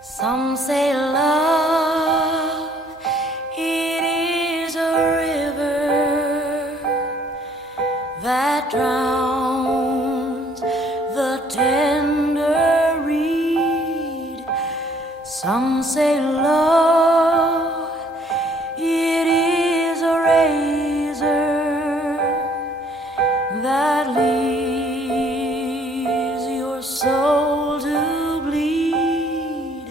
Some say love, it is a river that drowns the tender reed. Some say love, it is a razor that leaves your soul to bleed.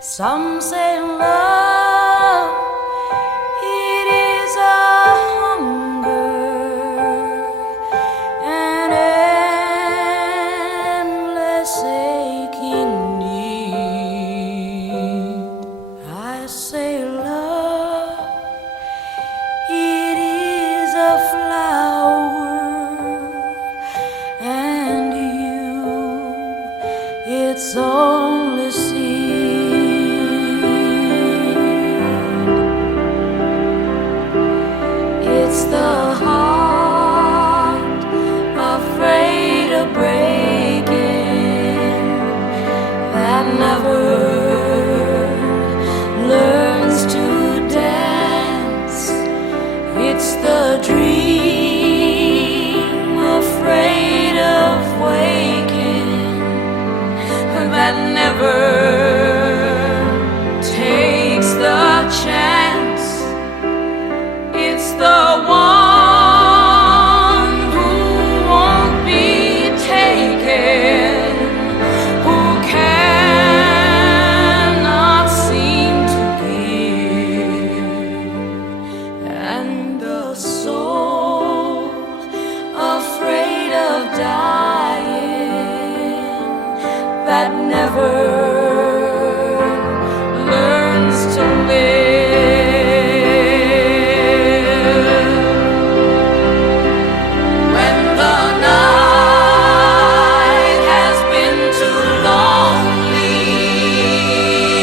Some say love, it is a hunger, an endless aching need. I say love, it is a flower, and you, its only seed. It's the heart afraid of breaking that never learns to dance. It's the dream afraid of waking that never takes the chance. It's the one who won't be taken, who cannot seem to give, and the soul afraid of dying that never learns to live. When the night has been too lonely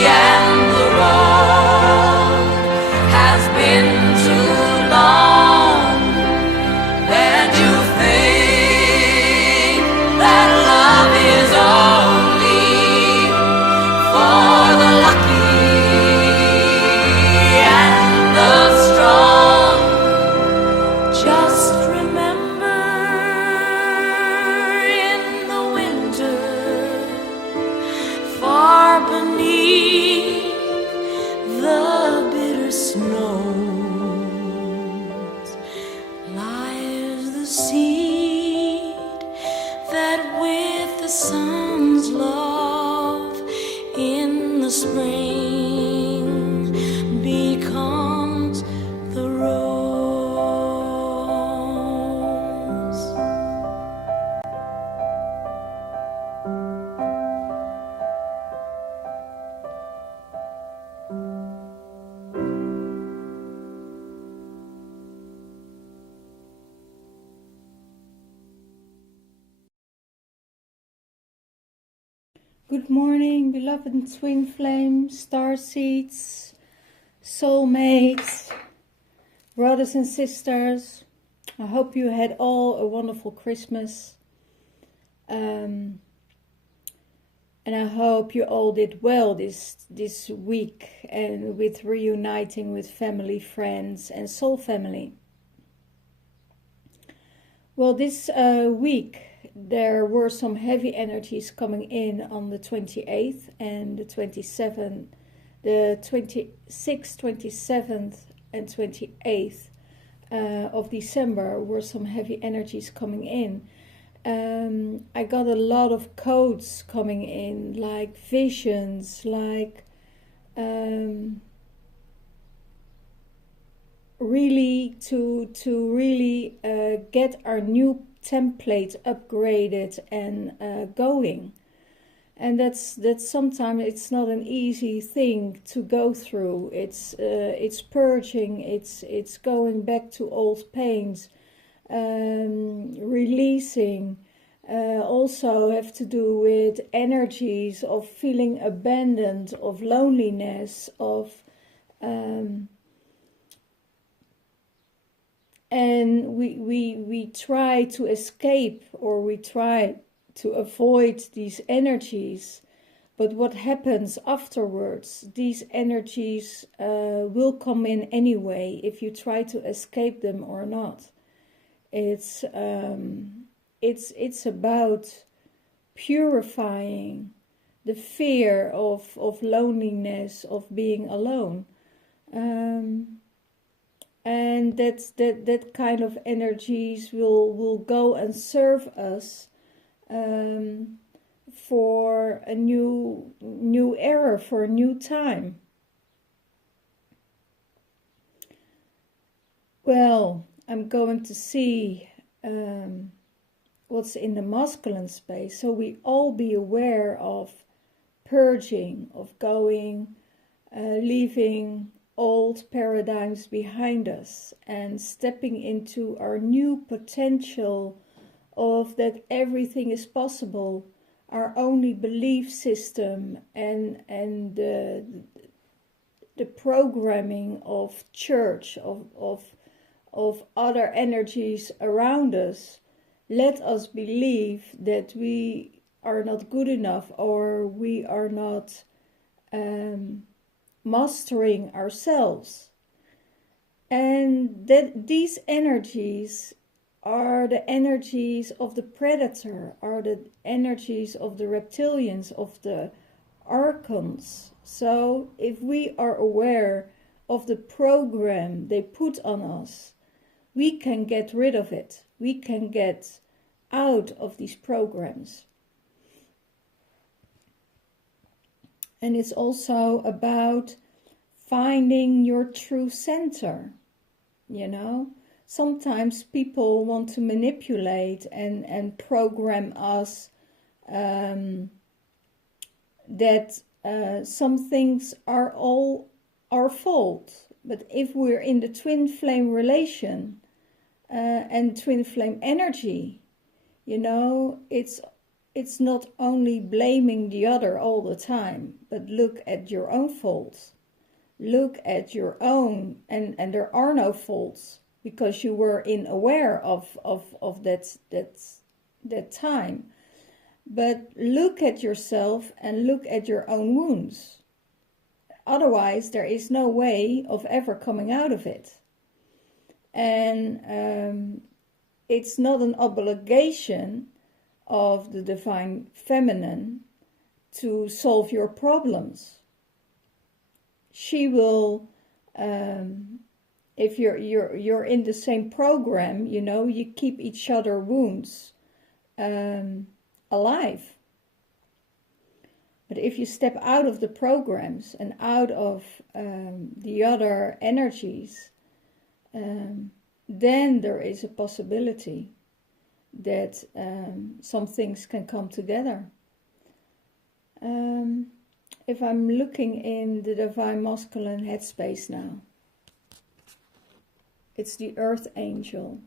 and the road has been too long, and you think that love is only for the lucky and the strong, just remember in the winter, far beneath the bitter snows, lies the seed that with the sun's love in the spring becomes the rose. Good morning, beloved Twinflame, starseeds, soulmates, brothers and sisters. I hope you had all a wonderful Christmas. And I hope you all did well this week and with reuniting with family, friends and soul family. Well, this week there were some heavy energies coming in on the 28th and the 27th, the 26th, 27th and 28th of December were some heavy energies coming in. I got a lot of codes coming in, like visions, like really to really get our new template upgraded and going. And that's sometimes it's not an easy thing to go through. It's purging, it's going back to old pains, releasing. Also have to do with energies of feeling abandoned, of loneliness, of and we try to escape, or we try to avoid these energies, But what happens afterwards, these energies will come in anyway, if you try to escape them or not. It's about purifying the fear of loneliness, of being alone. And that kind of energies will go and serve us for a new era, for a new time. Well, I'm going to see what's in the masculine space, so we all be aware of purging, of going, leaving old paradigms behind us and stepping into our new potential of that everything is possible, our only belief system and the programming of church, of other energies around us, let us believe that we are not good enough, or we are not mastering ourselves. And that these energies are the energies of the predator, are the energies of the reptilians, of the archons. So if we are aware of the program they put on us, we can get rid of it. We can get out of these programs. And it's also about finding your true center. You know, sometimes people want to manipulate and program us that some things are all our fault. But if we're in the twin flame relation and twin flame energy, you know, it's not only blaming the other all the time, but look at your own faults. Look at your own, and there are no faults, because you were unaware of that time. But look at yourself and look at your own wounds. Otherwise, there is no way of ever coming out of it. And it's not an obligation of the divine feminine to solve your problems. She will, if you're in the same program, you know, you keep each other wounds alive. But if you step out of the programs and out of the other energies, then there is a possibility that some things can come together. If I'm looking in the divine masculine headspace now, it's the earth angel.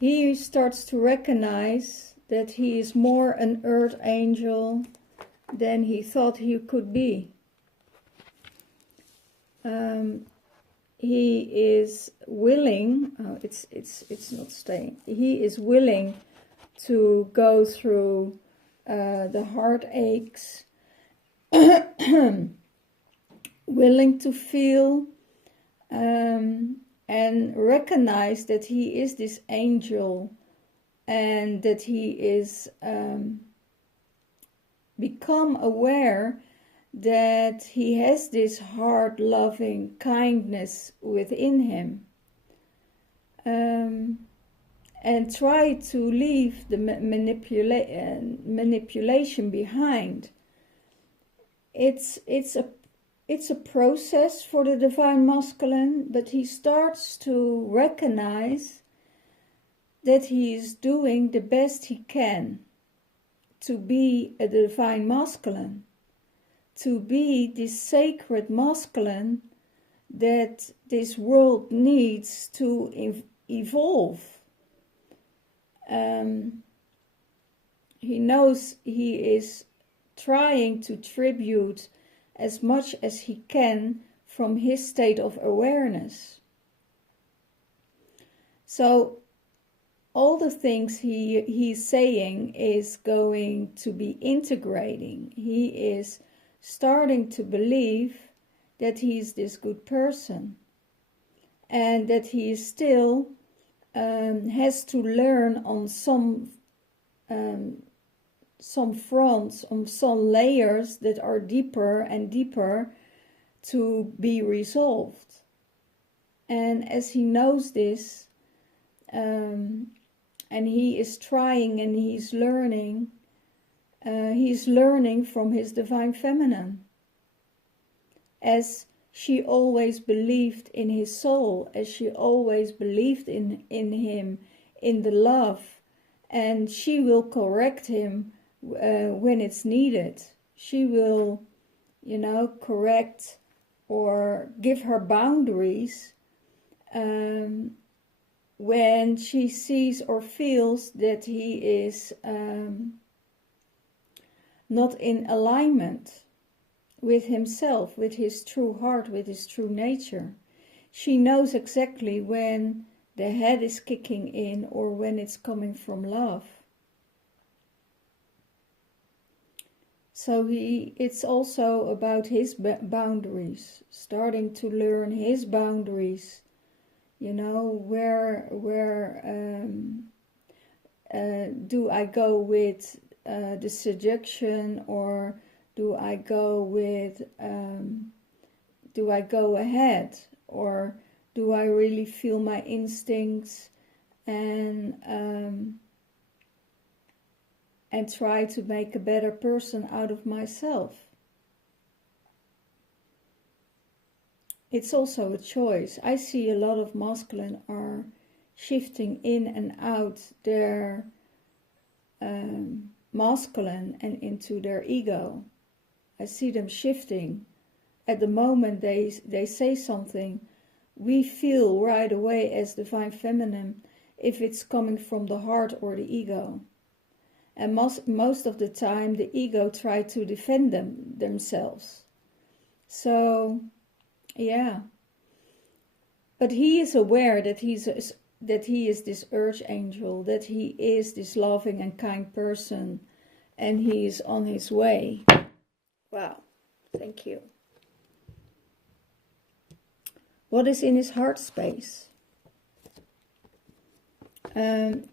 He starts to recognize that he is more an earth angel than he thought he could be. He is willing, it's not staying, he is willing to go through the heartaches, willing to feel and recognize that he is this angel, and that he is become aware that he has this heart loving kindness within him, and try to leave the manipulation behind. It's a process for the divine masculine, but he starts to recognize that he is doing the best he can to be a divine masculine, to be this sacred masculine that this world needs to evolve. He knows he is trying to tribute as much as he can from his state of awareness. So all the things he's saying is going to be integrating. He is starting to believe that he's this good person, and that he is still has to learn on some fronts, on some layers that are deeper and deeper to be resolved. And as he knows this, and he is trying and he's learning from his divine feminine, as she always believed in his soul, as she always believed in him, in the love, and she will correct him when it's needed. She will, correct or give her boundaries when she sees or feels that he is not in alignment with himself, with his true heart, with his true nature. She knows exactly when the head is kicking in or when it's coming from love. So it's also about his boundaries, starting to learn his boundaries. Where do I go with the seduction, or do I go ahead, or do I really feel my instincts and try to make a better person out of myself? It's also a choice. I see a lot of masculine are shifting in and out their masculine and into their ego. I see them shifting. At the moment they say something, we feel right away as divine feminine if it's coming from the heart or the ego. And most of the time the ego try to defend themselves. So, yeah. But he is aware that he is this archangel, that he is this loving and kind person, and he is on his way. Wow, thank you. What is in his heart space?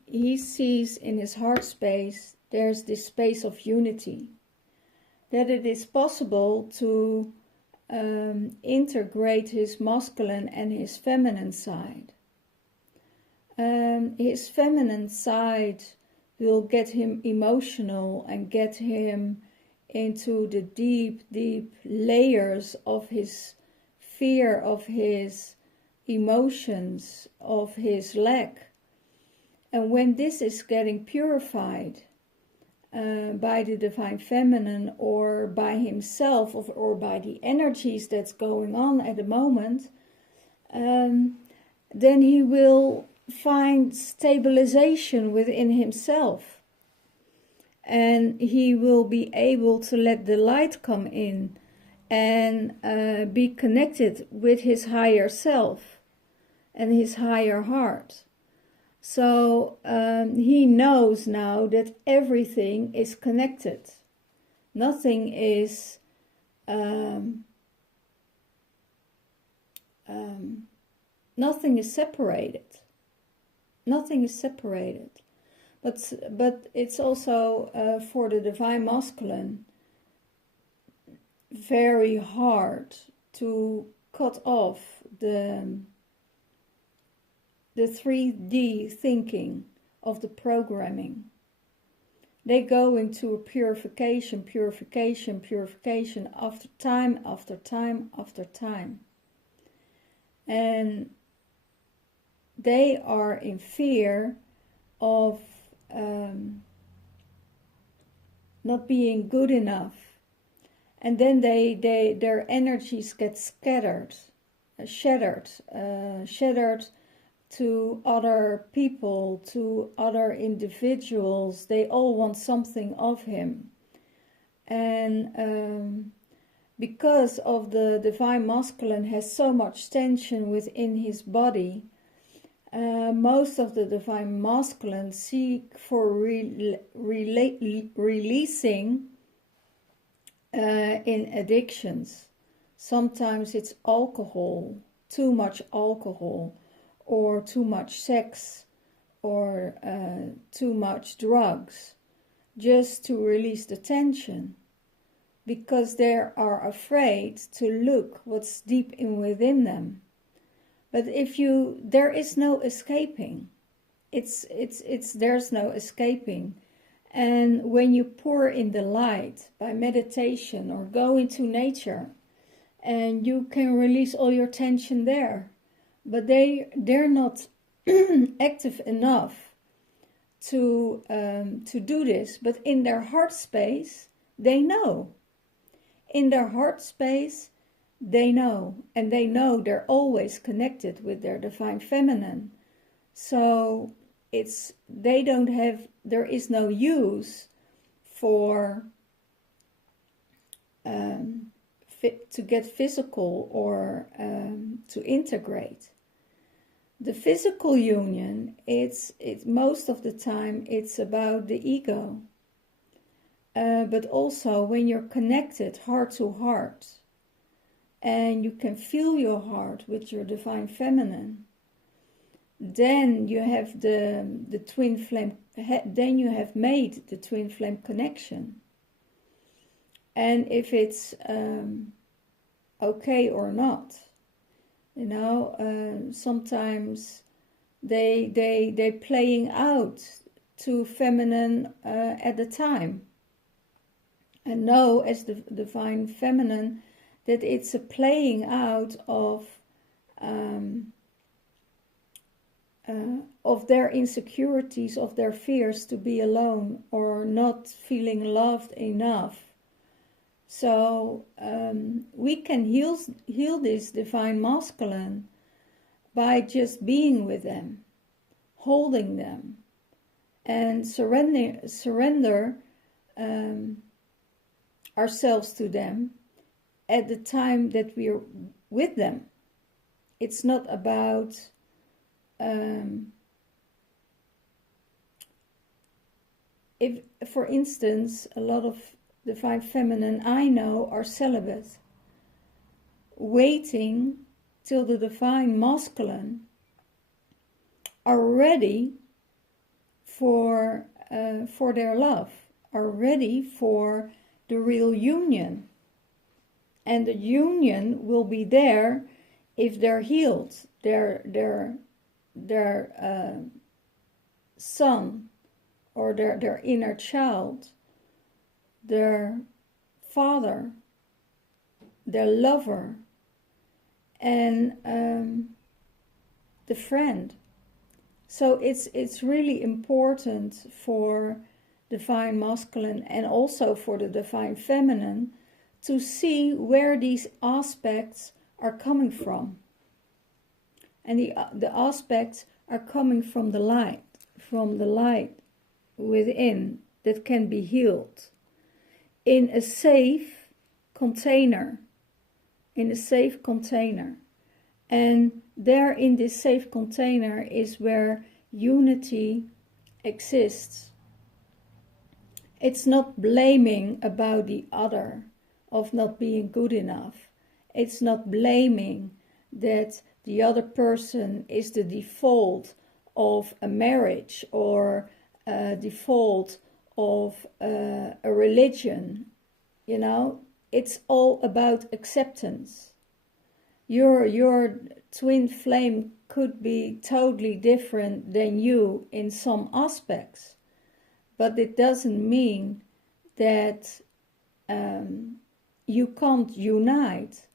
He sees in his heart space, there's this space of unity. That it is possible to integrate his masculine and his feminine side. His feminine side will get him emotional and get him into the deep, deep layers of his fear, of his emotions, of his lack. And when this is getting purified by the divine feminine, or by himself, or by the energies that's going on at the moment, then he will find stabilization within himself. And he will be able to let the light come in and be connected with his higher self and his higher heart. So he knows now that everything is connected. Nothing is nothing is separated. Nothing is separated. But it's also for the divine masculine very hard to cut off the 3D thinking of the programming. They go into a purification after time after time after time. And they are in fear of not being good enough. And then their energies get shattered to other people, to other individuals. They all want something of him. And because of the divine masculine has so much tension within his body, most of the divine masculine seek for releasing in addictions. Sometimes it's alcohol, too much alcohol, or too much sex, or too much drugs, just to release the tension, because they are afraid to look what's deep in within them. But there is no escaping. There's no escaping. And when you pour in the light by meditation or go into nature, and you can release all your tension there, but they're not active enough to do this. But in their heart space, they know. In their heart space, they know, and they know they're always connected with their divine feminine. So there is no use for to get physical or to integrate. The physical union, it's most of the time it's about the ego, but also when you're connected heart to heart, and you can feel your heart with your divine feminine, then you have the twin flame. Then you have made the twin flame connection. And if it's okay or not, sometimes they playing out too feminine at the time, and know as the divine feminine that it's a playing out of their insecurities, of their fears to be alone or not feeling loved enough. So we can heal this divine masculine by just being with them, holding them, and surrender ourselves to them at the time that we're with them. It's not about if, for instance, a lot of divine feminine I know are celibate, waiting till the divine masculine are ready for their love, are ready for the real union. And the union will be there if they're healed. Their son or their inner child, their father, their lover, and the friend. So it's really important for divine masculine and also for the divine feminine to see where these aspects are coming from. And the aspects are coming from the light within that can be healed in a safe container. And there in this safe container is where unity exists. It's not blaming about the other of not being good enough. It's not blaming that the other person is the default of a marriage or a default of a religion. It's all about acceptance. Your twin flame could be totally different than you in some aspects, but it doesn't mean that you can't unite,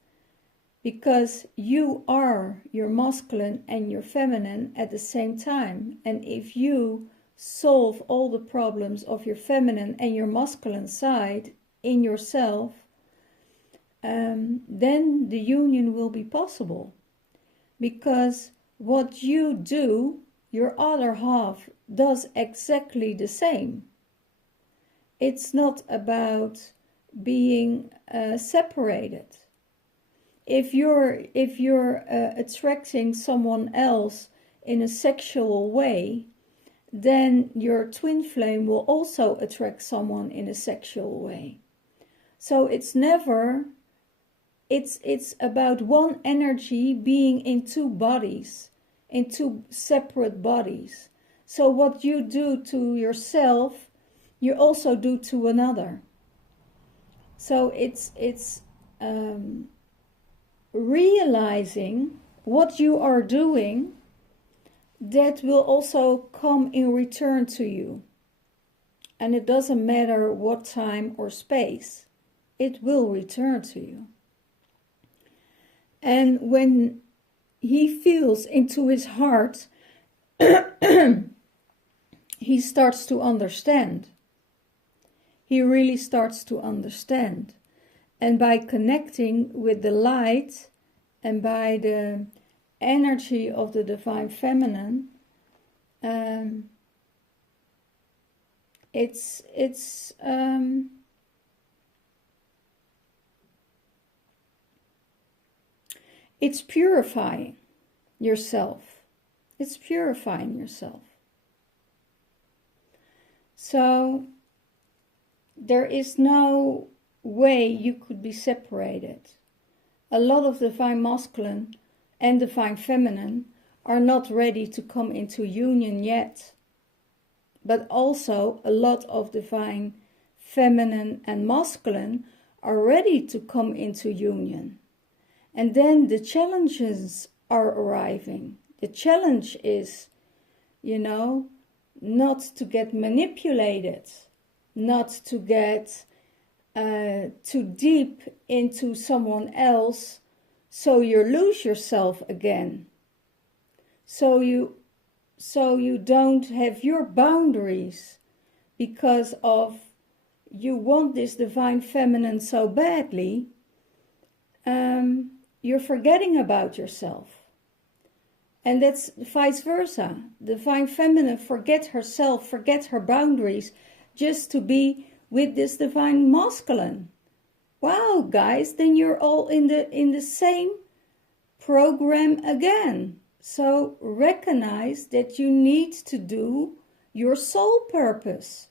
because you are your masculine and your feminine at the same time. And if you solve all the problems of your feminine and your masculine side in yourself, then the union will be possible. Because what you do, your other half does exactly the same. It's not about being separated. If you're attracting someone else in a sexual way, then your twin flame will also attract someone in a sexual way. So it's never, it's about one energy being in two bodies, in two separate bodies. So what you do to yourself, you also do to another. So it's realizing what you are doing that will also come in return to you. And it doesn't matter what time or space, it will return to you. And when he feels into his heart, he starts to understand. He really starts to understand. And by connecting with the light and by the energy of the divine feminine, it's purifying yourself. It's purifying yourself. So there is no way you could be separated. A lot of divine masculine and divine feminine are not ready to come into union yet. But also a lot of divine feminine and masculine are ready to come into union. And then the challenges are arriving. The challenge is, not to get manipulated, not to get too deep into someone else, so you lose yourself again. So you don't have your boundaries because of you want this divine feminine so badly. You're forgetting about yourself. And that's vice versa. Divine feminine forget herself, forget her boundaries, just to be with this divine masculine. Wow, guys, then you're all in the same program again. So recognize that you need to do your soul purpose,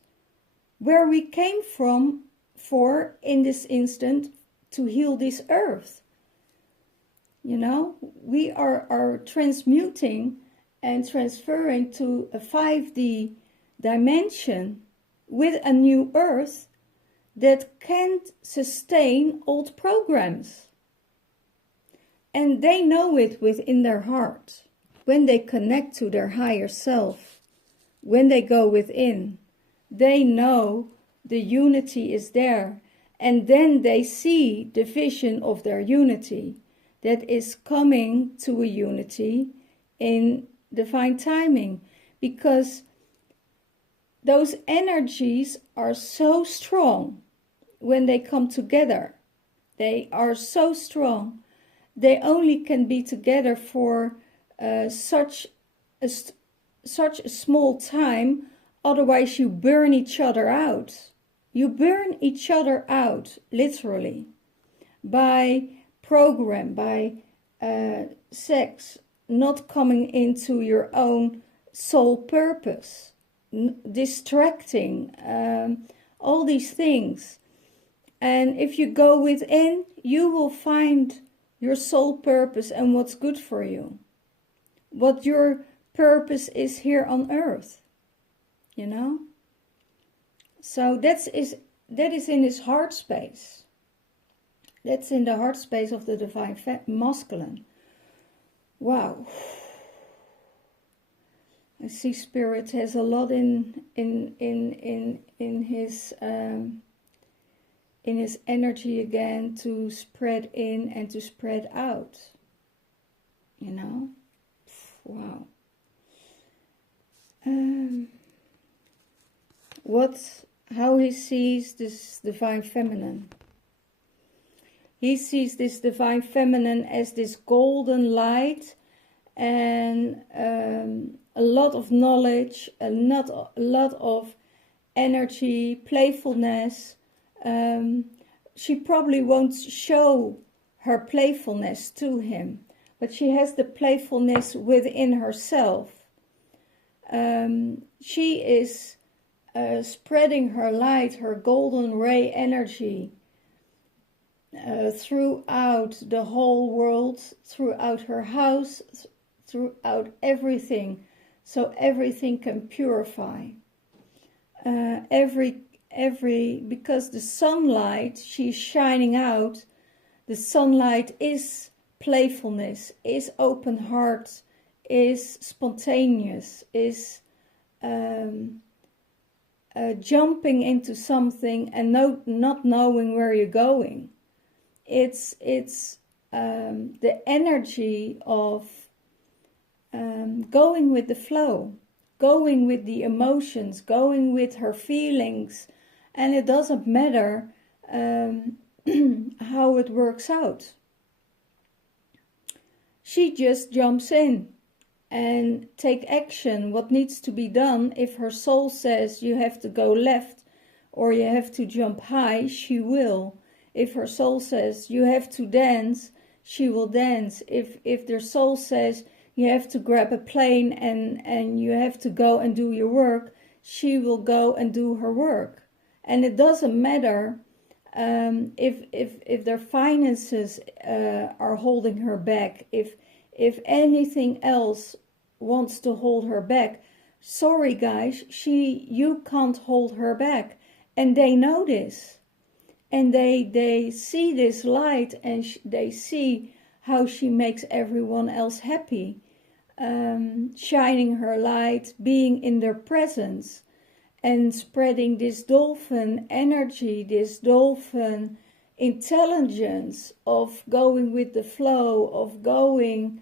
where we came from for, in this instant, to heal this earth. We are transmuting and transferring to a 5D dimension with a new earth that can't sustain old programs. And they know it within their heart. When they connect to their higher self, when they go within, they know the unity is there. And then they see the vision of their unity that is coming to a unity in divine timing. Because those energies are so strong when they come together. They are so strong. They only can be together for such a small time, otherwise you burn each other out. You burn each other out, literally, by program, by sex, not coming into your own soul purpose, distracting, all these things. And if you go within, you will find your soul purpose and what's good for you. What your purpose is here on earth, So that is in his heart space. That's in the heart space of the divine masculine. Wow. I see Spirit has a lot in his energy again to spread in and to spread out. Wow. How he sees this divine feminine. He sees this divine feminine as this golden light and a lot of knowledge, a lot of energy, playfulness. She probably won't show her playfulness to him, but she has the playfulness within herself. She is spreading her light, her golden ray energy throughout the whole world, throughout her house, throughout everything, so everything can purify. Because the sunlight she's shining out, the sunlight is playfulness, is open heart, is spontaneous, is jumping into something and not knowing where you're going. It's the energy of going with the flow, going with the emotions, going with her feelings, and it doesn't matter how it works out. She just jumps in and take action, what needs to be done. If her soul says you have to go left or you have to jump high, she will. If her soul says you have to dance, she will dance. If their soul says you have to grab a plane and you have to go and do your work, she will go and do her work. And it doesn't matter if their finances are holding her back, if anything else wants to hold her back. Sorry guys, you can't hold her back. And they know this. And they see this light, and they see how she makes everyone else happy. Shining her light, being in their presence, and spreading this dolphin energy, this dolphin intelligence of going with the flow, of going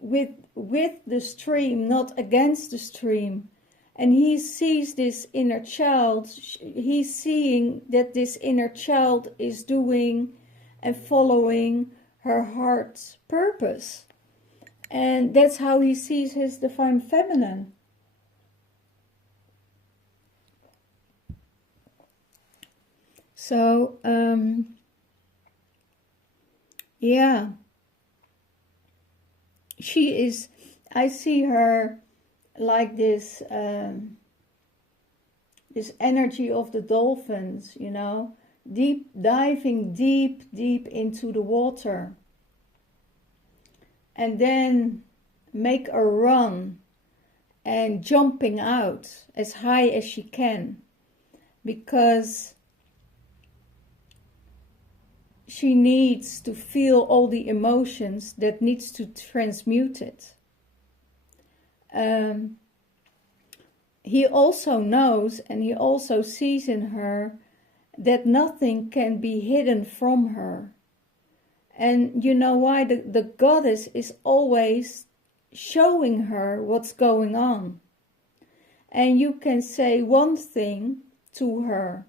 with the stream, not against the stream. And he sees this inner child, he's seeing that this inner child is doing and following her heart's purpose. And that's how he sees his divine feminine. So, yeah, she is, I see her like this, this energy of the dolphins, you know, diving deep into the water. And then make a run and jumping out as high as she can, because she needs to feel all the emotions that needs to transmute it. He also knows and he also sees in her that nothing can be hidden from her. And you know why? The goddess is always showing her what's going on. And you can say one thing to her,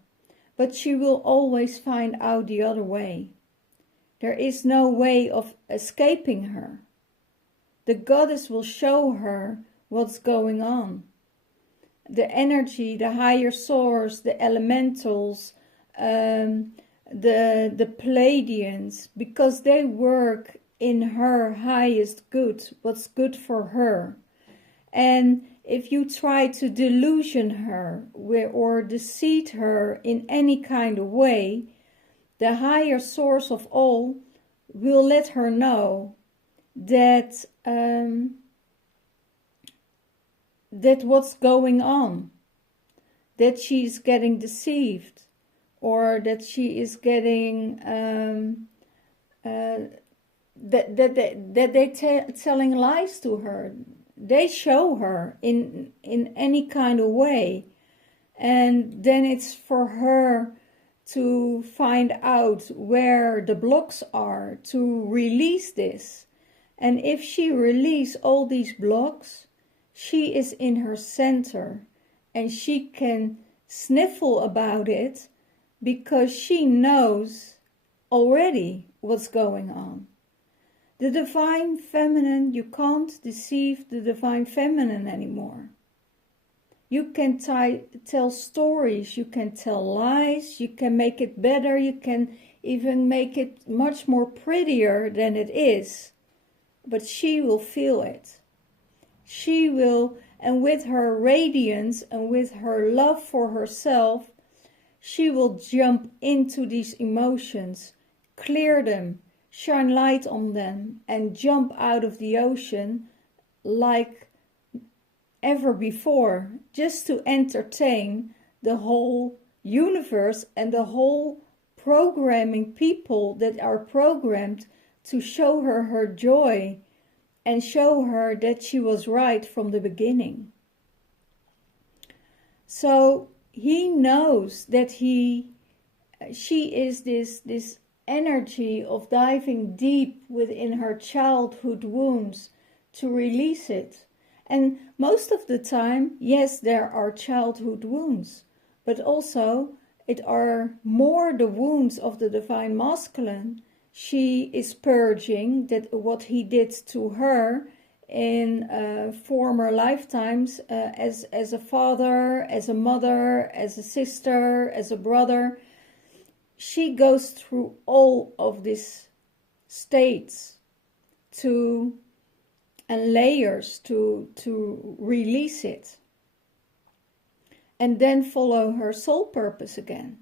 but she will always find out the other way. There is no way of escaping her. The goddess will show her what's going on. The energy, the higher source, the elementals, the Pleiadians, because they work in her highest good, what's good for her. And if you try to delusion her or deceive her in any kind of way, the higher source of all will let her know that that what's going on, that she's getting deceived, or that she is getting that they're telling lies to her. They show her in any kind of way, and then it's for her to find out where the blocks are, to release this. And if she releases all these blocks, she is in her center and she can sniffle about it, because she knows already what's going on. The divine feminine, you can't deceive the divine feminine anymore. You can tell stories, you can tell lies, you can make it better, you can even make it much more prettier than it is. But she will feel it. She will, and with her radiance and with her love for herself, she will jump into these emotions, clear them, shine light on them, and jump out of the ocean like ever before, just to entertain the whole universe and the whole programming people that are programmed to show her joy and show her that she was right from the beginning. So he knows that she is this energy of diving deep within her childhood wounds to release it. And most of the time, yes, there are childhood wounds, but also it are more the wounds of the divine masculine she is purging, that what he did to her in former lifetimes as a father, as a mother, as a sister, as a brother. She goes through all of these states and layers to release it, and then follow her soul purpose again.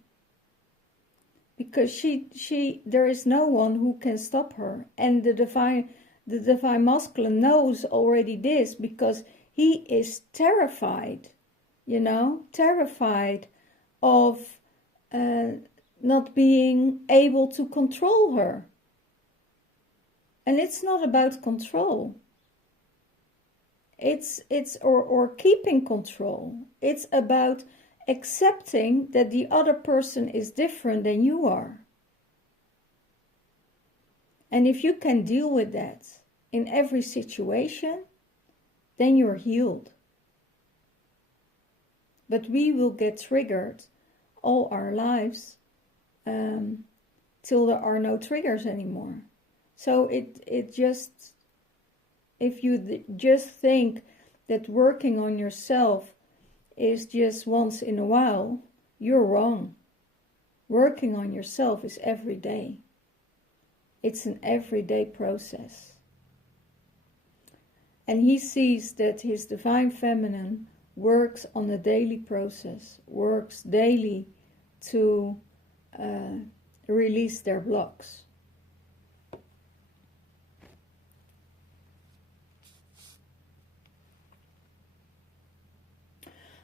Because there is no one who can stop her. And the divine masculine knows already this, because he is terrified, terrified of not being able to control her. And it's not about control. It's or keeping control. It's about accepting that the other person is different than you are. And if you can deal with that in every situation, then you're healed. But we will get triggered all our lives till there are no triggers anymore. So it just, if you just think that working on yourself is just once in a while, you're wrong. Working on yourself is every day. It's an everyday process. And he sees that his divine feminine works on a daily process, works daily to release their blocks.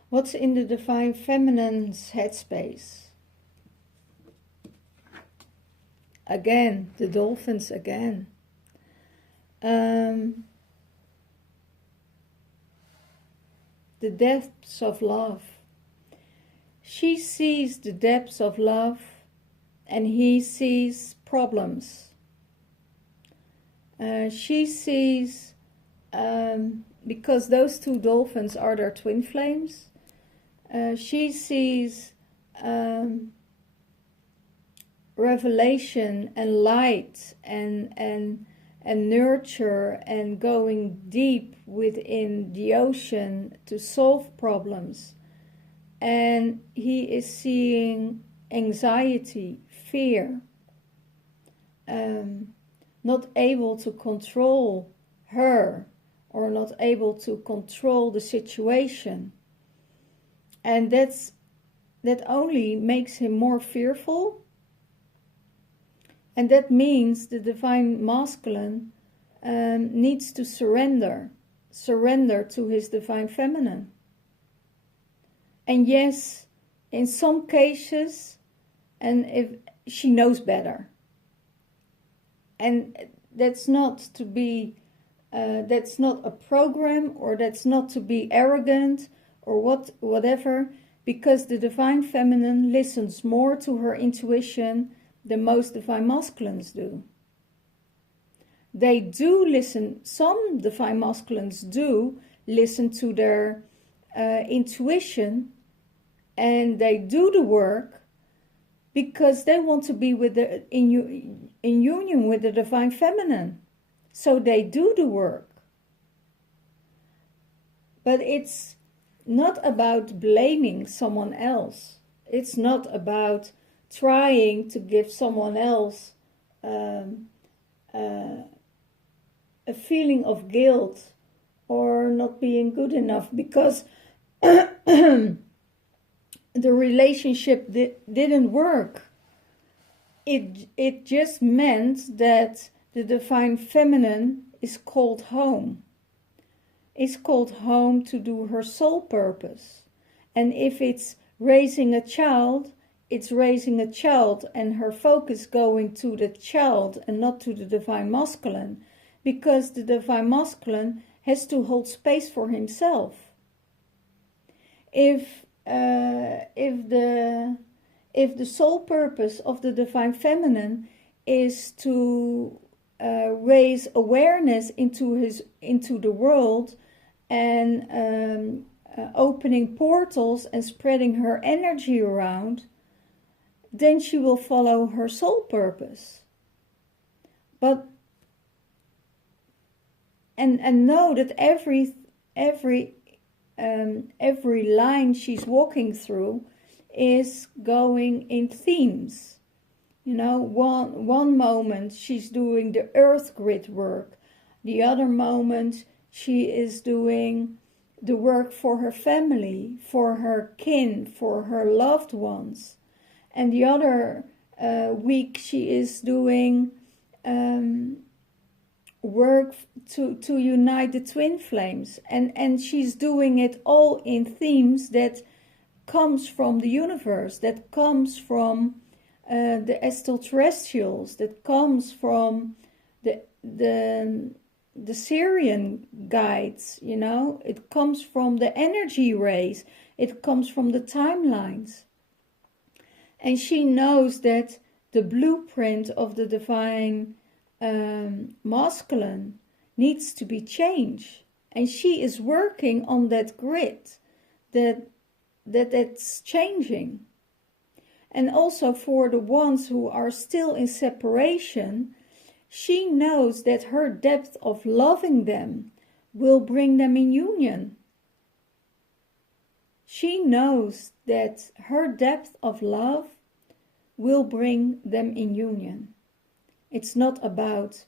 What's in the divine feminine's headspace? Again, the dolphins again. The depths of love. She sees the depths of love and he sees problems. She sees, because those two dolphins are their twin flames, she sees revelation and light and nurture and going deep within the ocean to solve problems. And he is seeing anxiety, fear, not able to control her or not able to control the situation. And that only makes him more fearful. And that means the divine masculine needs to surrender to his divine feminine. And yes, in some cases, and if she knows better, and that's not to be, that's not a program, or that's not to be arrogant, or whatever, because the divine feminine listens more to her intuition than most divine masculines do. They do listen, some divine masculines do listen to their intuition, and they do the work because they want to be with in union with the divine feminine. So they do the work. But it's not about blaming someone else. It's not about trying to give someone else a feeling of guilt or not being good enough because the relationship didn't work. It just meant that the divine feminine is called home. Is called home to do her soul purpose. And if it's raising a child, it's raising a child and her focus going to the child and not to the divine masculine, because the divine masculine has to hold space for himself. If the soul purpose of the divine feminine is to raise awareness into the world and opening portals and spreading her energy around, then she will follow her soul purpose. But and know that every line she's walking through is going in themes. You know, one moment she's doing the earth grid work, the other moment she is doing the work for her family, for her kin, for her loved ones, and the other week she is doing work to unite the twin flames, and she's doing it all in themes that comes from the universe, that comes from the extraterrestrials, that comes from the Syrian guides, you know, it comes from the energy rays, it comes from the timelines. And she knows that the blueprint of the divine masculine needs to be changed, and she is working on that grid that's changing. And also for the ones who are still in separation, she knows that her depth of loving them will bring them in union. She knows that her depth of love will bring them in union. It's not about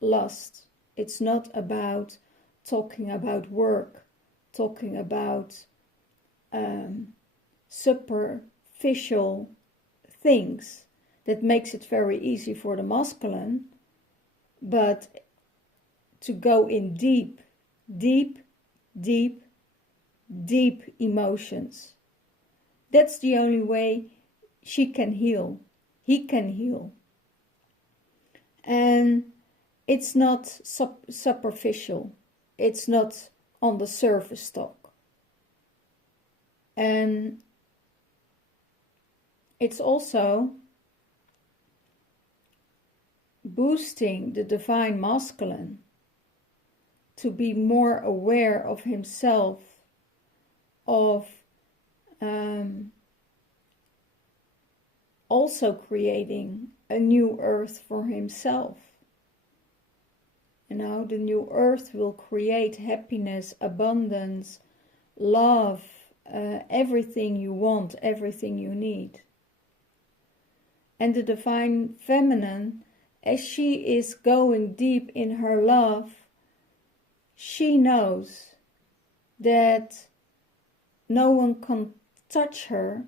lust. It's not about talking about work, talking about superficial things that makes it very easy for the masculine, but to go in deep emotions. That's the only way she can heal, he can heal. And it's not superficial, it's not on the surface talk. And it's also boosting the divine masculine to be more aware of himself, of also creating a new earth for himself. You know, the new earth will create happiness, abundance, love, everything you want, everything you need. And the divine feminine, as she is going deep in her love, she knows that no one can touch her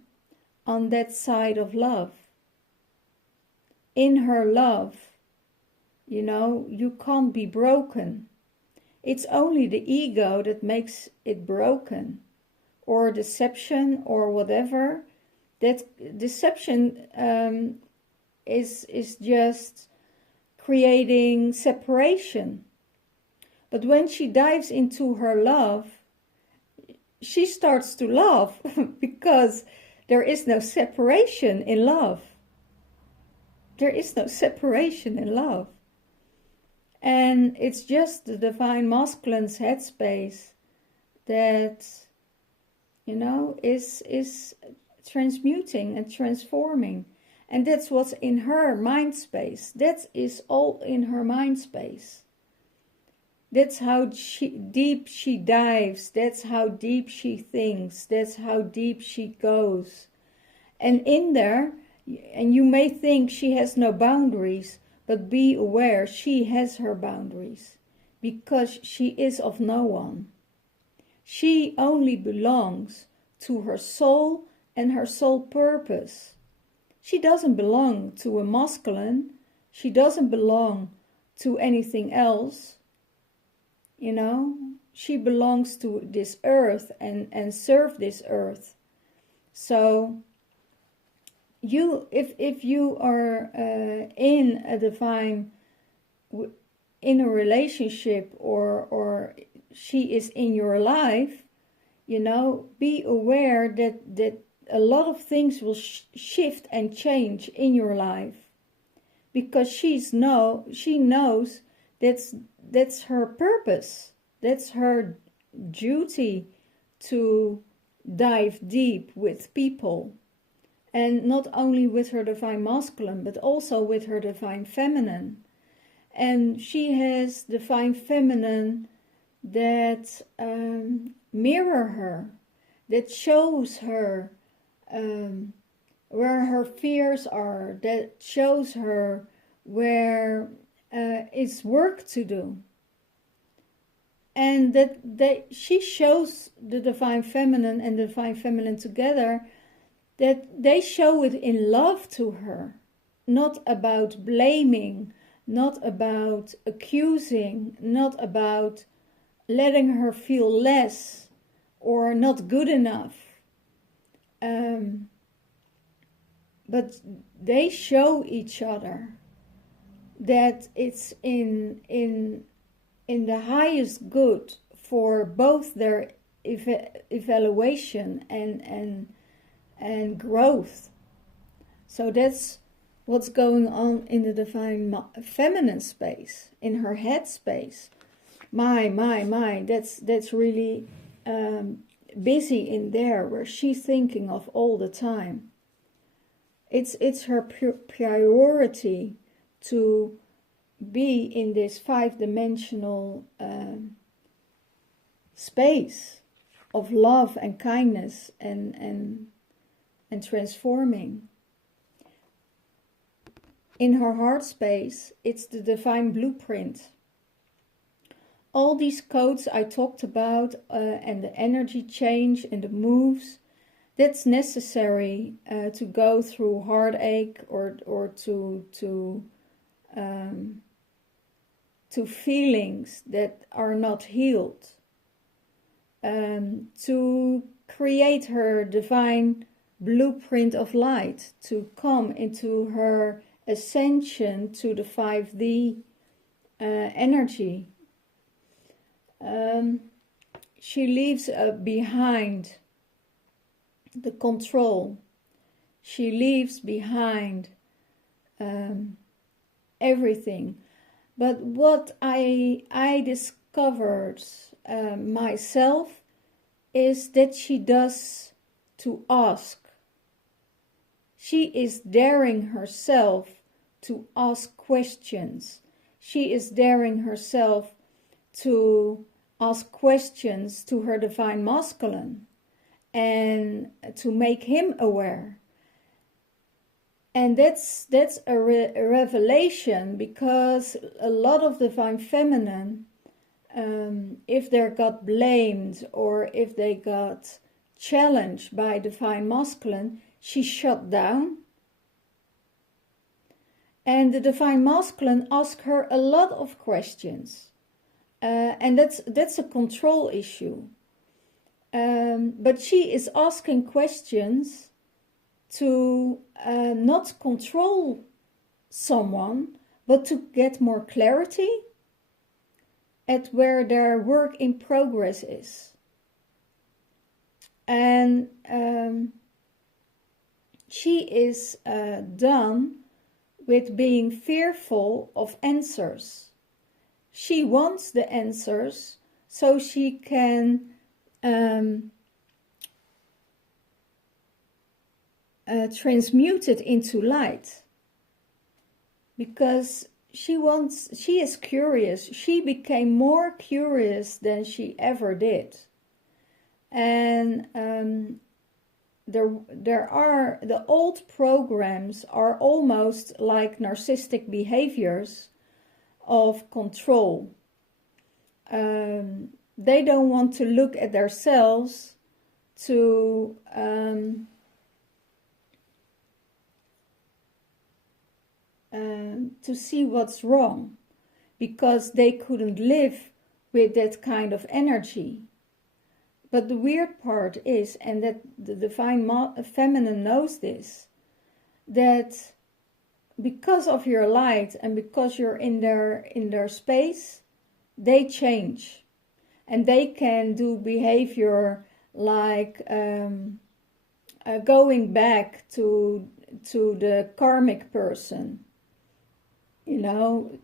on that side of love. In her love, you know, you can't be broken. It's only the ego that makes it broken, or deception, or whatever. That deception is just creating separation. But when she dives into her love, she starts to love because there is no separation in love. There is no separation in love. And it's just the divine masculine's headspace that, you know, is transmuting and transforming. And that's what's in her mind space. That is all in her mind space. That's how deep she dives. That's how deep she thinks. That's how deep she goes. And in there, and you may think she has no boundaries, but be aware she has her boundaries, because she is of no one. She only belongs to her soul and her soul purpose. She doesn't belong to a masculine. She doesn't belong to anything else. You know, she belongs to this earth and serve this earth. So if you are in a divine, in a relationship, or she is in your life, you know, be aware that a lot of things will shift and change in your life, because she knows that's her purpose, that's her duty, to dive deep with people, and not only with her divine masculine, but also with her divine feminine. And she has divine feminine that mirror her, that shows her where her fears are, that shows her where it's work to do. And that she shows the divine feminine and the divine feminine together, that they show it in love to her, not about blaming, not about accusing, not about letting her feel less or not good enough. But they show each other that it's in the highest good for both their evaluation and growth. So that's what's going on in the divine feminine space, in her head space. My, that's really busy in there, where she's thinking of all the time. It's her priority to be in this 5-dimensional space of love and kindness and transforming. In her heart space, it's the divine blueprint. All these codes I talked about, and the energy change and the moves, that's necessary to go through heartache or to feelings that are not healed, to create her divine blueprint of light, to come into her ascension to the 5D energy. She leaves behind the control. She leaves behind everything. But what I discovered myself is that she does to ask. She is daring herself to ask questions. She is daring herself to ask questions to her divine masculine and to make him aware. And that's a revelation, because a lot of divine feminine, if they got blamed or if they got challenged by divine masculine, she shut down. And the divine masculine asked her a lot of questions. And that's a control issue. But she is asking questions to not control someone, but to get more clarity at where their work in progress is. And she is done with being fearful of answers. She wants the answers so she can transmute it into light, because she is curious. She became more curious than she ever did. And there are, the old programs are almost like narcissistic behaviors of control. They don't want to look at themselves to see what's wrong, because they couldn't live with that kind of energy. But the weird part is, and that the divine feminine knows this, that because of your light and because you're in their space, they change, and they can do behavior like going back to the karmic person,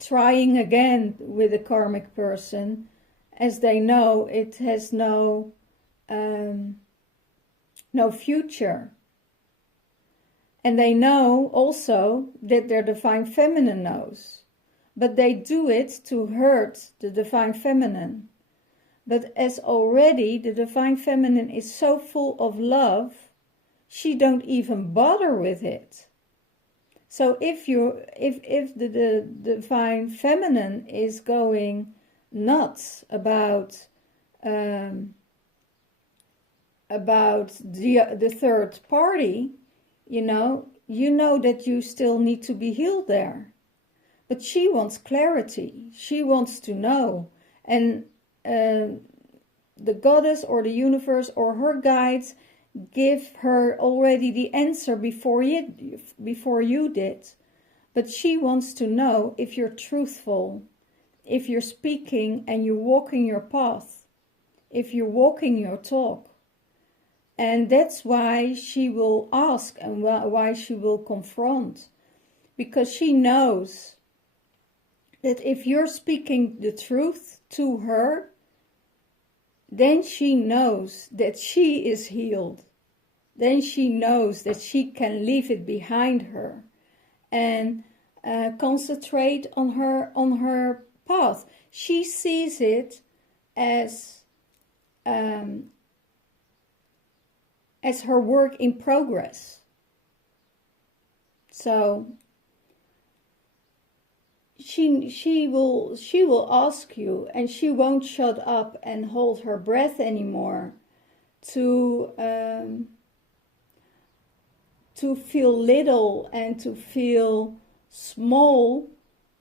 trying again with the karmic person, as they know it has no future. And they know also that their divine feminine knows, but they do it to hurt the divine feminine. But as already the divine feminine is so full of love, she don't even bother with it. So if the divine feminine is going nuts about the third party, you know that you still need to be healed there. But she wants clarity. She wants to know. And the goddess or the universe or her guides give her already the answer before you did. But she wants to know if you're truthful, if you're speaking and you're walking your path, if you're walking your talk. And that's why she will ask and why she will confront. Because she knows that if you're speaking the truth to her, then she knows that she is healed. Then she knows that she can leave it behind her and concentrate on her path. She sees it as her work in progress. So she will ask you, and she won't shut up and hold her breath anymore to feel little and to feel small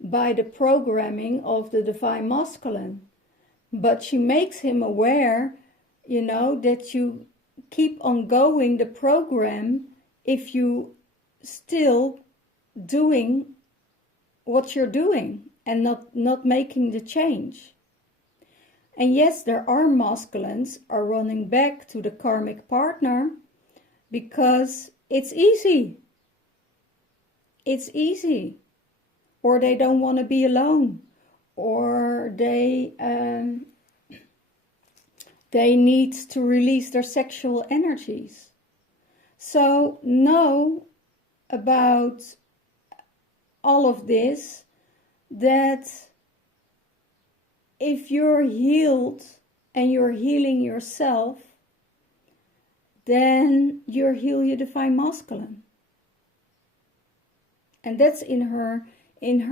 by the programming of the divine masculine. But she makes him aware, that you keep on going the program if you still doing what you're doing and not making the change. And yes, there are masculines are running back to the karmic partner because it's easy. It's easy. Or they don't want to be alone. Or they need to release their sexual energies. So know about all of this, that if you're healed and you're healing yourself, then you're heal your divine masculine. And that's in her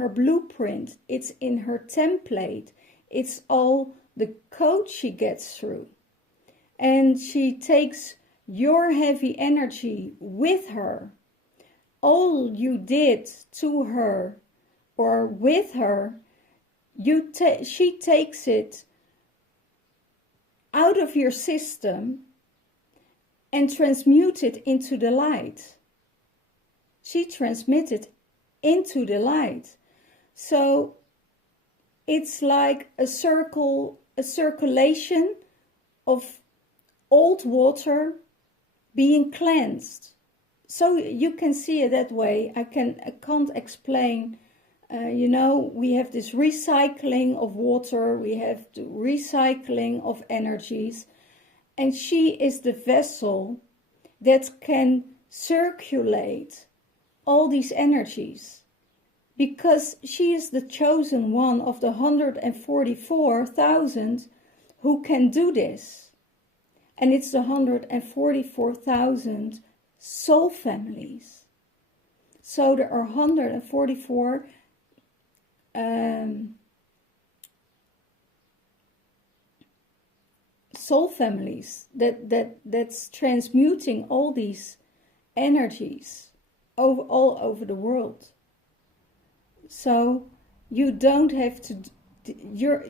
blueprint. It's in her template. It's all the code she gets through. And she takes your heavy energy with her. All you did to her or with her, she takes it out of your system and transmutes it into the light. She transmits it into the light. So it's like a circulation of old water being cleansed. So you can see it that way. I can't explain. We have this recycling of water. We have the recycling of energies. And she is the vessel that can circulate all these energies. because she is the chosen one of the 144,000 who can do this. And it's the 144,000 soul families. So there are 144 soul families that's transmuting all these energies all over the world. So you don't have to, you're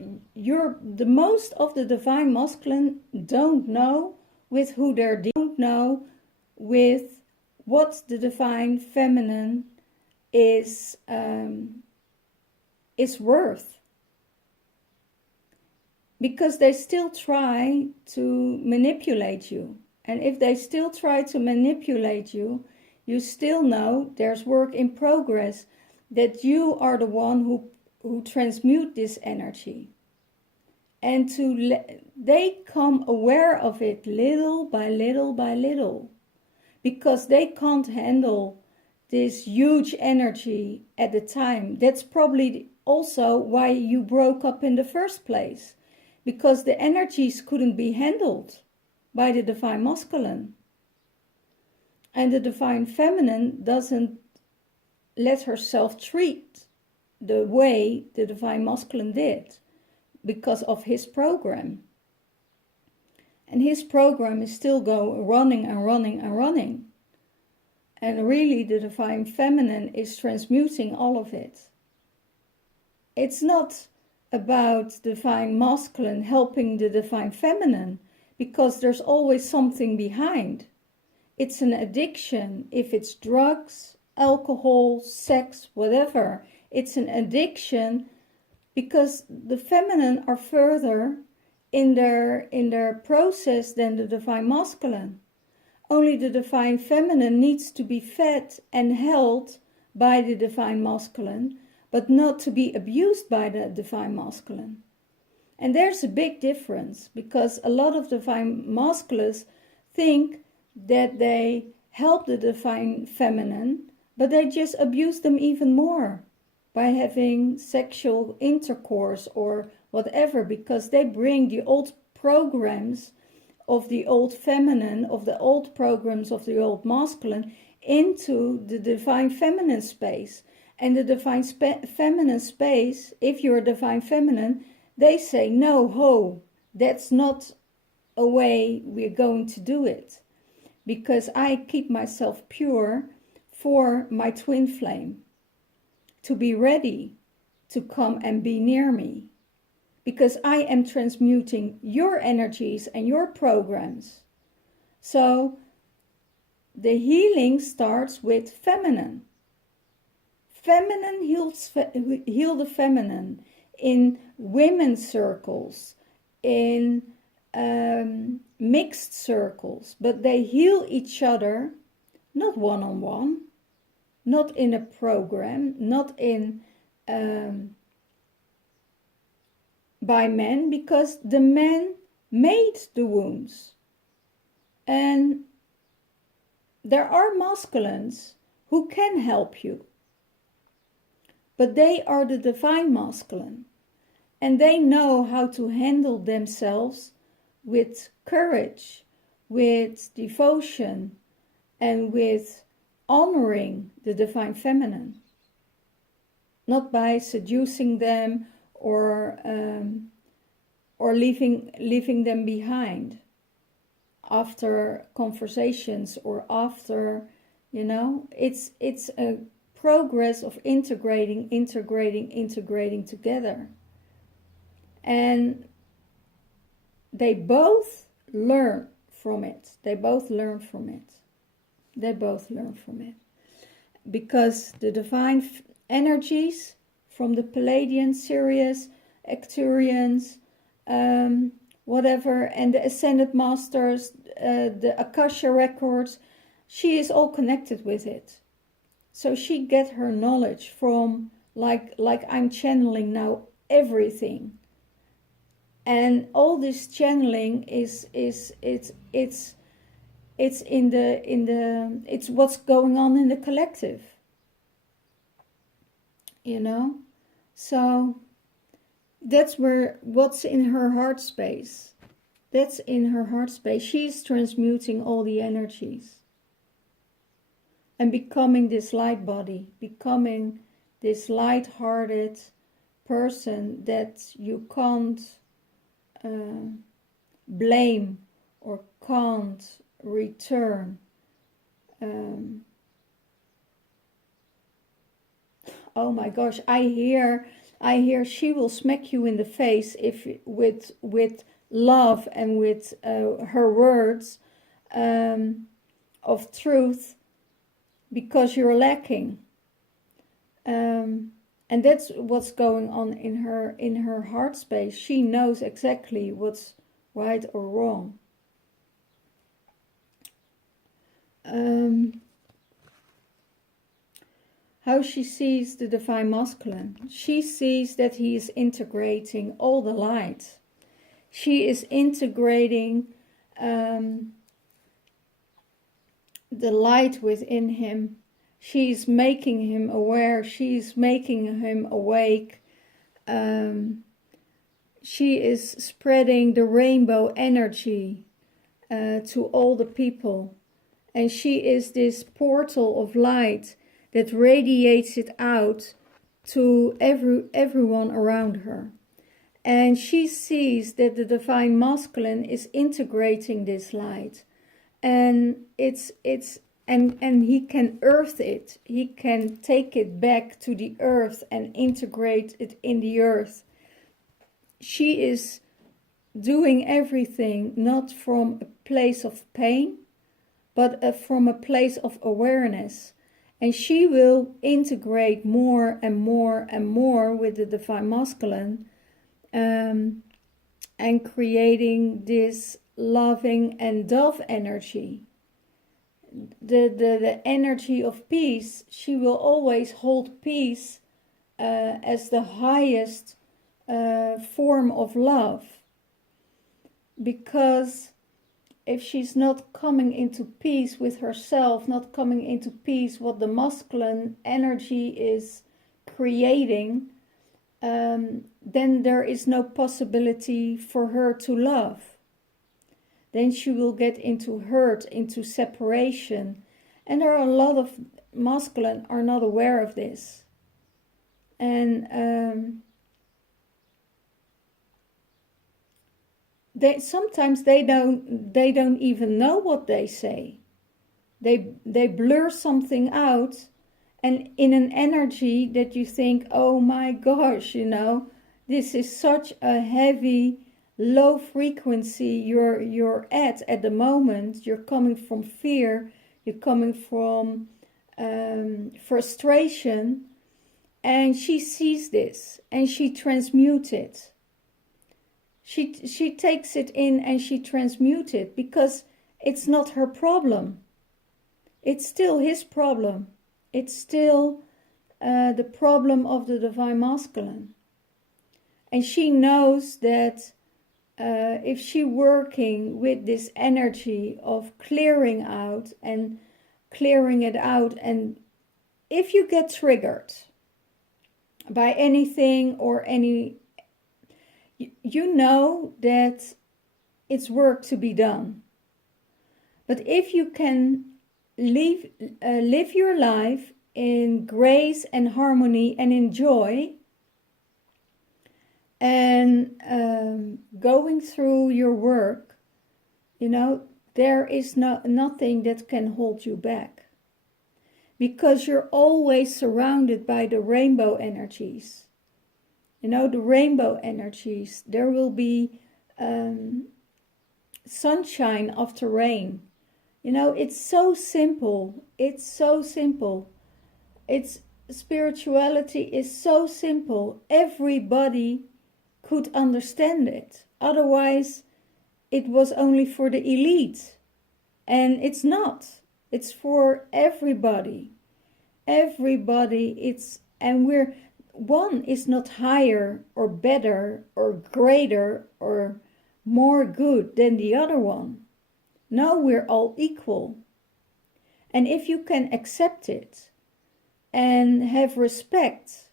the most of the divine masculine don't know with who they're dealing, don't know with what the divine feminine is worth, because they still try to manipulate you. And if they still try to manipulate you, you still know there's work in progress, that you are the one who transmute this energy. And they come aware of it little by little by little, because they can't handle this huge energy at the time. That's probably also why you broke up in the first place, because the energies couldn't be handled by the divine masculine. And the divine feminine doesn't let herself treat the way the divine masculine did, because of his program. And his program is still running and running and running. And really the divine feminine is transmuting all of it. It's not about divine masculine helping the divine feminine, because there's always something behind. It's an addiction. If it's drugs, alcohol, sex, whatever, it's an addiction, because the feminine are further in their process than the divine masculine. Only the divine feminine needs to be fed and held by the divine masculine, but not to be abused by the divine masculine. And there's a big difference, because a lot of divine masculines think that they help the divine feminine, but they just abuse them even more by having sexual intercourse or whatever, because they bring the old programs of the old feminine, of the old programs of the old masculine, into the divine feminine space. And the divine feminine space, if you're a divine feminine, they say, no, ho, that's not a way we're going to do it. Because I keep myself pure for my twin flame to be ready to come and be near me. Because I am transmuting your energies and your programs. So the healing starts with feminine. Feminine heal the feminine in women's circles, in mixed circles, but they heal each other, not one-on-one, not in a program, not in by men, because the men made the wounds. And there are masculines who can help you, but they are the divine masculine, and they know how to handle themselves with courage, with devotion, and with honoring the divine feminine, not by seducing them or leaving them behind after conversations, or after, it's a progress of integrating together. And they both learn from it. Because the divine energies from the Palladians, Sirius, Acturians, whatever, and the Ascended Masters, the Akasha records, she is all connected with it. So she get her knowledge from, like I'm channeling now everything. And all this channeling it's what's going on in the collective. you know. So that's what's in her heart space. That's in her heart space. She's transmuting all the energies and becoming this light body, becoming this light-hearted person that you can't blame or can't return. Oh my gosh, I hear she will smack you in the face if with love and with her words of truth, because you're lacking. And that's what's going on in her heart space. She knows exactly what's right or wrong. How she sees the divine masculine. She sees that he is integrating all the light. She is integrating the light within him. She's making him aware. She's making him awake. She is spreading the rainbow energy to all the people. And she is this portal of light that radiates it out to everyone around her. And she sees that the divine masculine is integrating this light. And and he can earth it. He can take it back to the earth and integrate it in the earth. She is doing everything not from a place of pain, but from a place of awareness. And she will integrate more and more and more with the divine masculine, and creating this loving and dove energy. The energy of peace. She will always hold peace as the highest form of love. Because if she's not coming into peace with herself, not coming into peace what the masculine energy is creating, then there is no possibility for her to love. Then she will get into hurt, into separation. And there are a lot of masculine are not aware of this. And sometimes they don't even know what they say. They blur something out, and in an energy that you think, oh my gosh, this is such a heavy, low frequency you're at the moment. You're coming from fear, you're coming from frustration, and she sees this and she transmutes it. She takes it in and she transmutes it, because it's not her problem. It's still his problem. It's still the problem of the divine masculine. And she knows that if she working with this energy of clearing out and clearing it out, and if you get triggered by anything or any, you know that it's work to be done. But if you can live your life in grace and harmony and in joy, and going through your work, there is nothing that can hold you back, because you're always surrounded by the rainbow energies. The rainbow energies. There will be sunshine after rain. It's so simple. It's so simple. Spirituality is so simple. Everybody could understand it. Otherwise, it was only for the elite. And it's not. It's for everybody. Everybody. One is not higher or better or greater or more good than the other one. No, we're all equal. And if you can accept it and have respect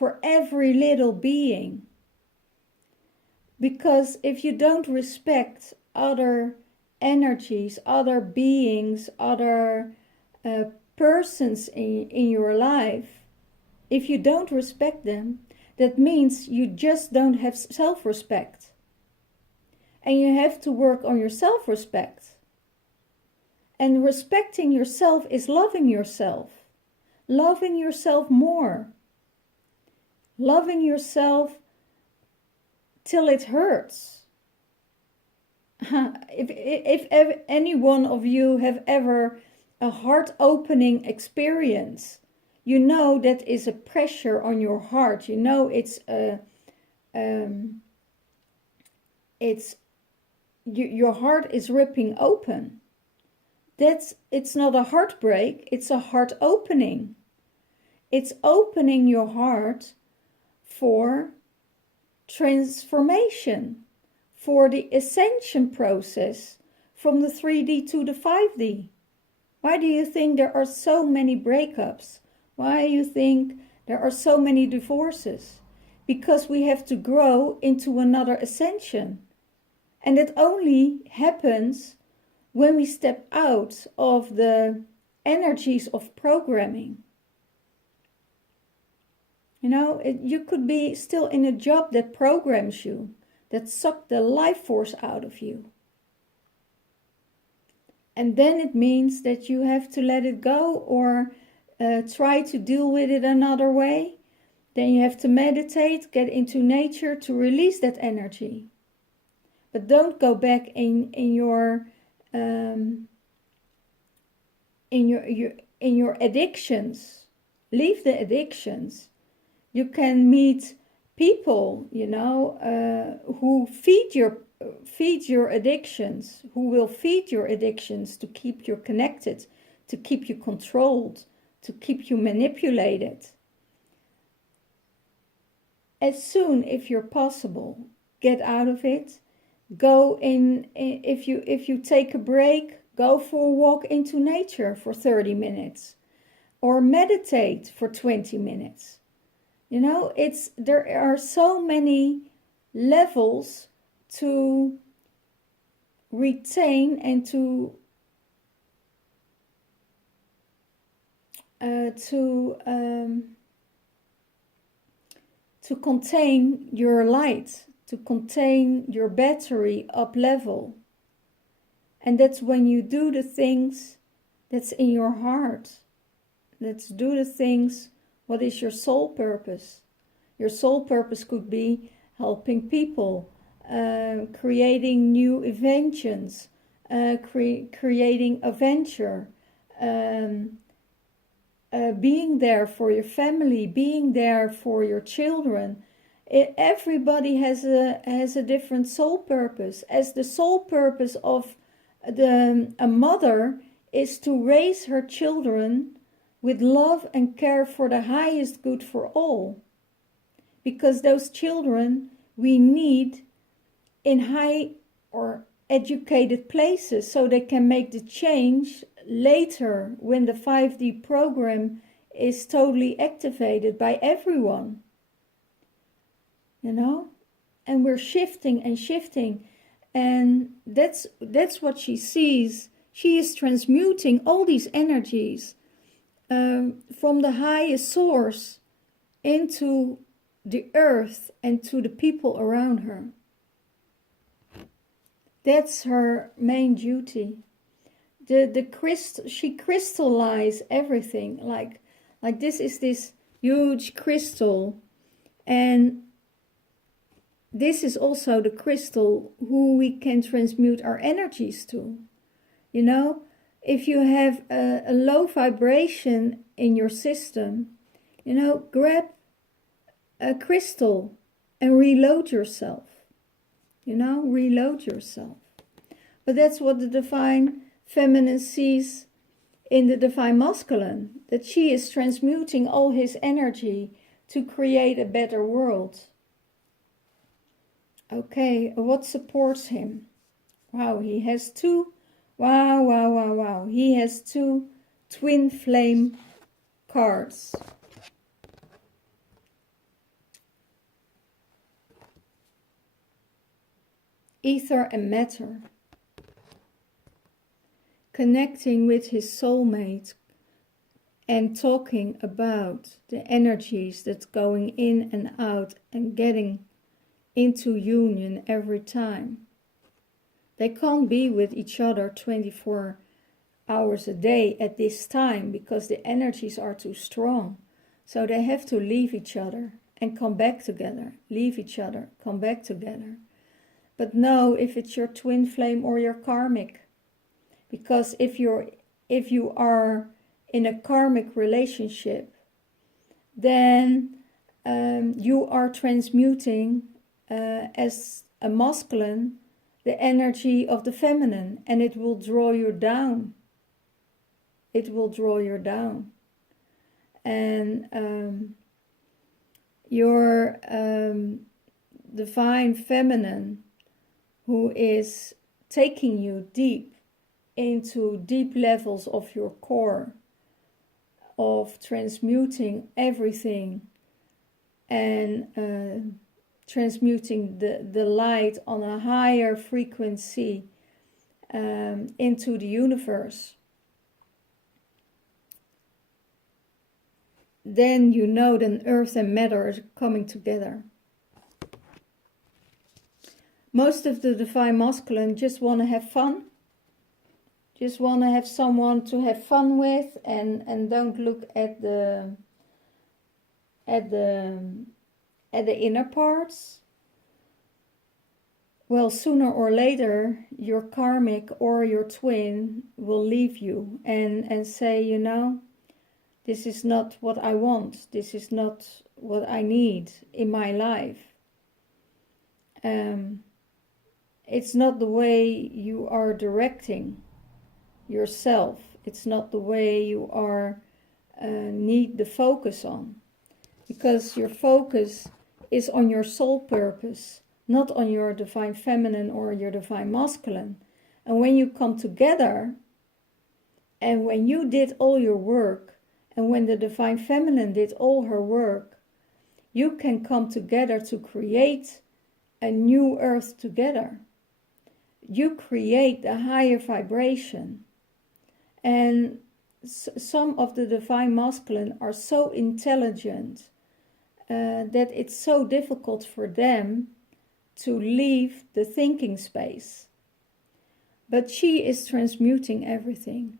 for every little being. Because if you don't respect other energies, other beings, other persons in your life, if you don't respect them, that means you just don't have self-respect. And you have to work on your self-respect. And respecting yourself is loving yourself. Loving yourself more. Loving yourself till it hurts. If any one of you have ever a heart-opening experience, you know that is a pressure on your heart. You know your heart is ripping open. It's not a heartbreak, it's a heart opening. It's opening your heart for transformation, for the ascension process from the 3D to the 5D. Why do you think there are so many breakups? Why do you think there are so many divorces? Because we have to grow into another ascension. And it only happens when we step out of the energies of programming. You know, you could be still in a job that programs you, that sucks the life force out of you. And then it means that you have to let it go or try to deal with it another way. Then you have to meditate, get into nature to release that energy. But don't go back in your addictions. Leave the addictions. You can meet people, you know, who feed your addictions, who will feed your addictions to keep you connected, to keep you controlled, to keep you manipulated. As soon, if you're possible, get out of it. Go in, if you take a break, go for a walk into nature for 30 minutes or meditate for 20 minutes. You know, there are so many levels to retain and to contain your light, to contain your battery up level. And that's when you do the things that's in your heart. Let's do the things. What is your soul purpose? Your soul purpose could be helping people, creating new inventions, creating a venture, being there for your family, being there for your children. Everybody has a different soul purpose. As the soul purpose of a mother is to raise her children with love and care for the highest good for all. Because those children we need in high or educated places so they can make the change later when the 5D program is totally activated by everyone. You know? And we're shifting and shifting. And that's what she sees. She is transmuting all these energies from the highest source into the earth and to the people around her. That's her main duty. She crystallized everything. Like this is this huge crystal, and this is also the crystal who we can transmute our energies to. You know, if you have a low vibration in your system, you know, grab a crystal and reload yourself. You know, reload yourself. But that's what the divine feminine sees in the divine masculine, that she is transmuting all his energy to create a better world. Okay, what supports him? Wow, he has two. Wow. He has two Twinflame cards. ether and matter, connecting with his soulmate and talking about the energies that's going in and out and getting into union every time. They can't be with each other 24 hours a day at this time because the energies are too strong. So they have to leave each other and come back together, leave each other, come back together. But know if it's your twin flame or your karmic. Because if you are in a karmic relationship, then you are transmuting as a masculine the energy of the feminine, and it will draw you down. It will draw you down. And your divine feminine, who is taking you deep into deep levels of your core, of transmuting everything and transmuting the light on a higher frequency into the universe, then you know that earth and matter are coming together. Most of the divine masculine just want to have fun, just want to have someone to have fun with, and don't look at the inner parts. Well, sooner or later, your karmic or your twin will leave you and say, you know, this is not what I want. This is not what I need in my life. It's not the way you are directing yourself. It's not the way you are need the focus on. Because your focus is on your soul purpose, not on your divine feminine or your divine masculine. And when you come together, and when you did all your work, and when the divine feminine did all her work, you can come together to create a new earth together. You create a higher vibration. And some of the divine masculine are so intelligent that it's so difficult for them to leave the thinking space. But she is transmuting everything,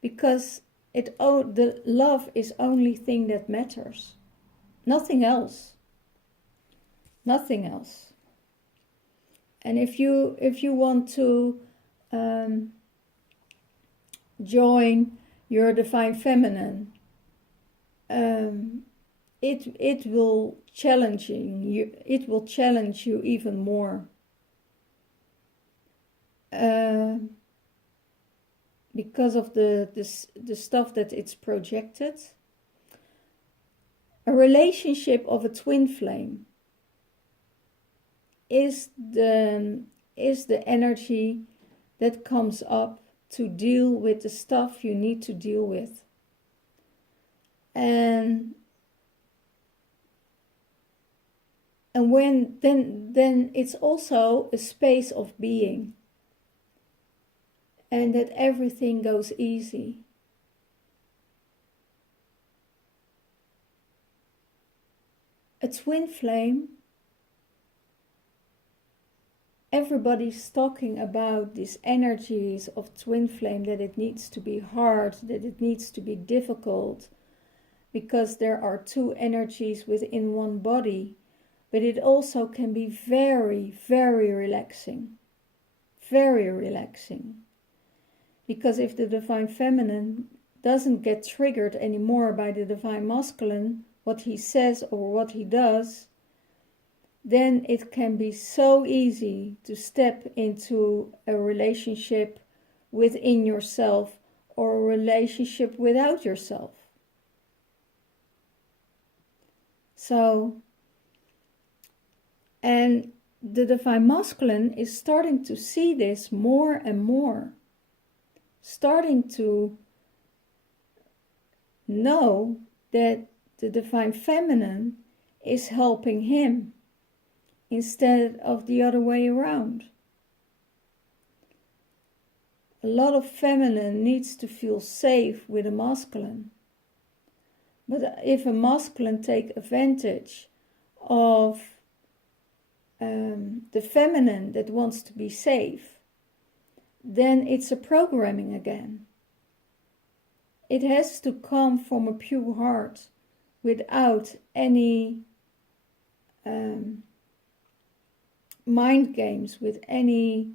because the love is only thing that matters. Nothing else. Nothing else. And if you want to join your divine feminine, it will challenge you. It will challenge you even more. Because of the stuff that it's projected. A relationship of a twin flame is the energy that comes up to deal with the stuff you need to deal with. And when then it's also a space of being. And that everything goes easy. A twin flame, everybody's talking about these energies of twin flame, that it needs to be hard, that it needs to be difficult, because there are two energies within one body. But it also can be very, very relaxing. Very relaxing. Because if the divine feminine doesn't get triggered anymore by the divine masculine, what he says or what he does, then it can be so easy to step into a relationship within yourself or a relationship without yourself. So, and the divine masculine is starting to see this more and more. Starting to know that the divine feminine is helping him instead of the other way around. lot of feminine needs to feel safe with a masculine. But if a masculine take advantage of the feminine that wants to be safe, then it's a programming again. It has to come from a pure heart without any mind games, with any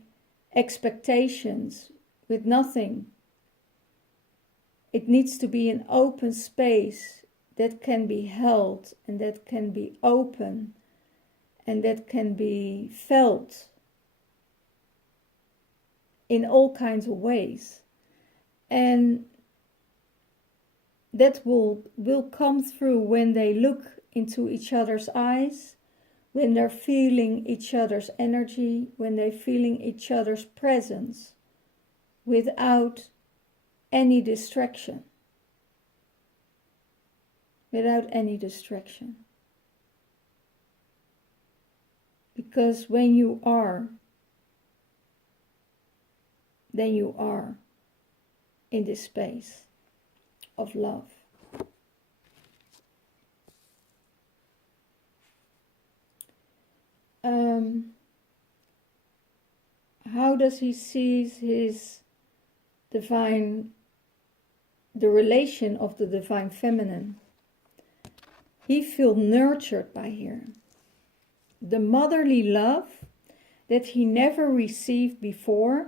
expectations, with nothing. It needs to be an open space that can be held and that can be open and that can be felt in all kinds of ways. And that will come through when they look into each other's eyes, when they're feeling each other's energy, when they're feeling each other's presence without any distraction. Without any distraction. Because when you are, then you are in this space of love. How does he see his divine, the relation of the divine feminine? He feels nurtured by her. The motherly love that he never received before,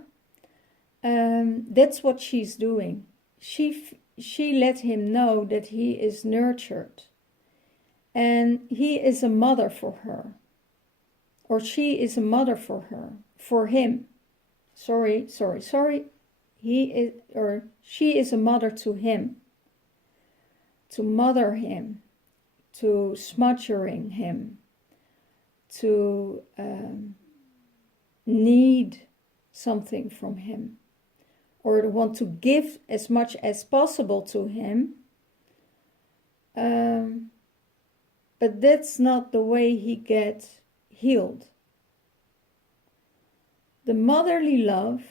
that's what she's doing. She let him know that he is nurtured. And he is a mother for her. Or she is a mother for her, for him. Sorry. He is, or she is a mother to him. To mother him. To smothering him. To need something from him. Or to want to give as much as possible to him. But that's not the way he gets healed. The motherly love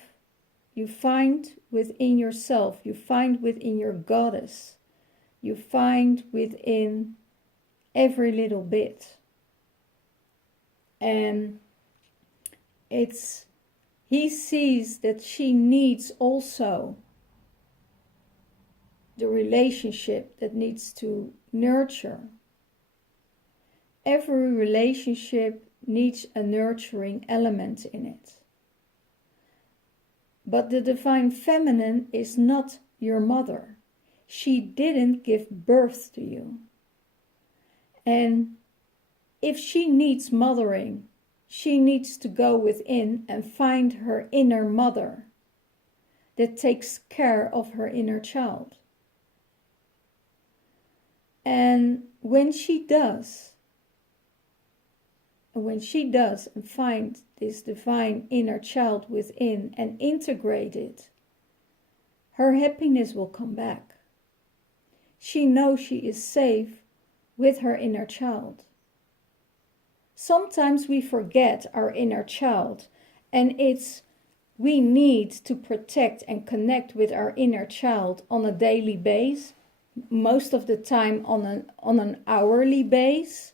you find within yourself, you find within your goddess, you find within every little bit. And he sees that she needs also the relationship that needs to nurture. Every relationship needs a nurturing element in it. But the divine feminine is not your mother. She didn't give birth to you. And if she needs mothering, she needs to go within and find her inner mother that takes care of her inner child. And when she does and find this divine inner child within and integrate it, her happiness will come back. She knows she is safe with her inner child. Sometimes we forget our inner child, and we need to protect and connect with our inner child on a daily basis, most of the time on an hourly basis.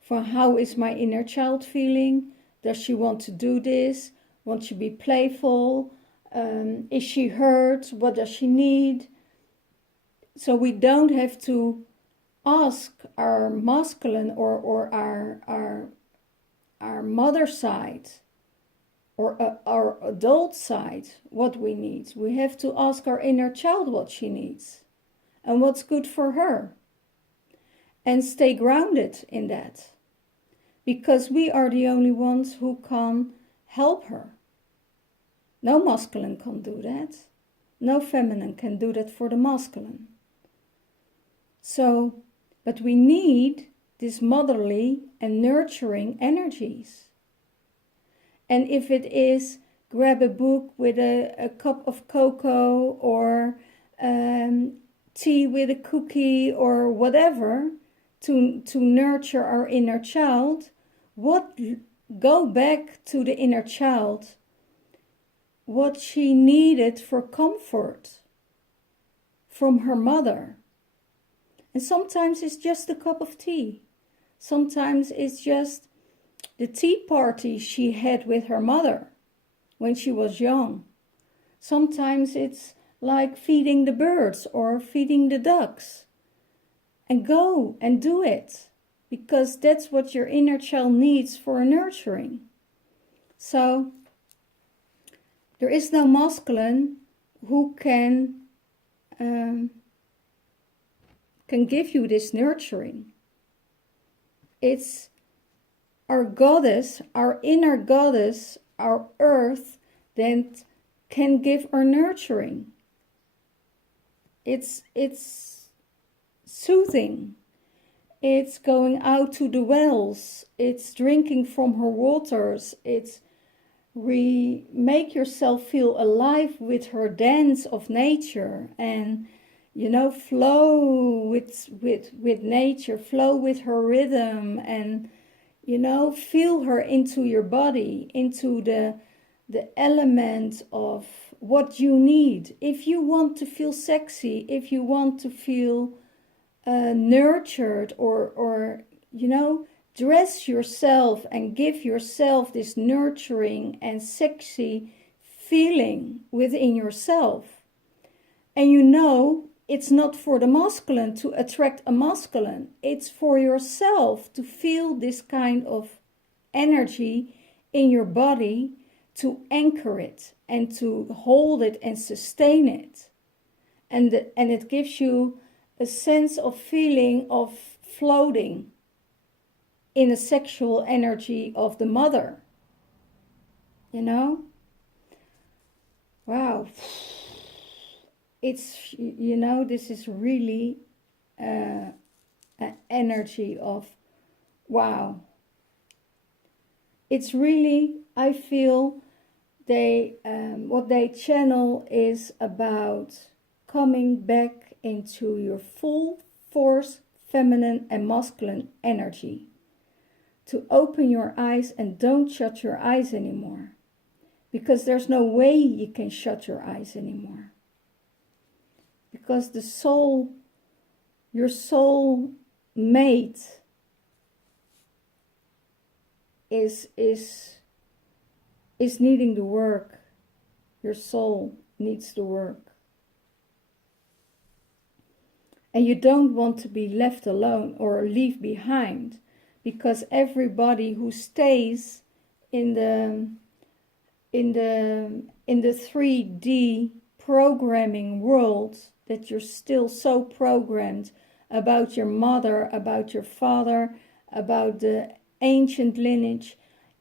For how is my inner child feeling? Does she want to do this? Want to be playful? Is she hurt? What does she need? So we don't have to ask our masculine or our mother side or our adult side what we need. We have to ask our inner child what she needs and what's good for her. And stay grounded in that. Because we are the only ones who can help her. No masculine can do that. No feminine can do that for the masculine. So, but we need these motherly and nurturing energies. And if it is grab a book with a cup of cocoa or tea with a cookie or whatever to nurture our inner child, go back to the inner child what she needed for comfort from her mother. And sometimes it's just a cup of tea. Sometimes it's just the tea party she had with her mother when she was young. Sometimes it's like feeding the birds or feeding the ducks. And go and do it, because that's what your inner child needs for nurturing. So there is no masculine who can give you this nurturing. It's our goddess, our inner goddess, our earth, that can give our nurturing. It's soothing. It's going out to the wells. It's drinking from her waters. It's make yourself feel alive with her dance of nature, and flow with nature, flow with her rhythm, and feel her into your body, into the element of what you need. If you want to feel sexy, if you want to feel nurtured, or dress yourself and give yourself this nurturing and sexy feeling within yourself. And it's not for the masculine to attract a masculine. It's for yourself to feel this kind of energy in your body, to anchor it and to hold it and sustain it. And it gives you a sense of feeling of floating in a sexual energy of the mother. Wow. It's, this is really an energy of wow. It's really, I feel, what they channel is about coming back into your full force, feminine and masculine energy. To open your eyes and don't shut your eyes anymore. Because there's no way you can shut your eyes anymore. Because the soul, your soul mate is needing the work. Your soul needs the work. And you don't want to be left alone or leave behind, because everybody who stays in the 3D programming world, that you're still so programmed about your mother, about your father, about the ancient lineage.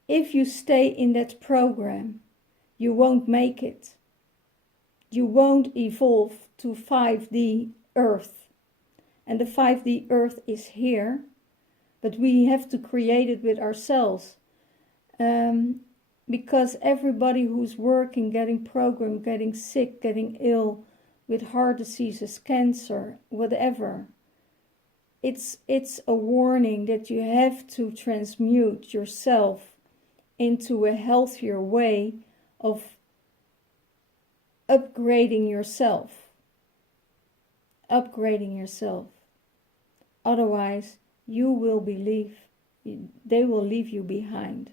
If you stay in that program, you won't make it. You won't evolve to 5D Earth. And the 5D Earth is here, but we have to create it with ourselves. Because everybody who's working, getting programmed, getting sick, getting ill with heart diseases, cancer, whatever, it's a warning that you have to transmute yourself into a healthier way of upgrading yourself. Upgrading yourself. Otherwise, they will leave you behind.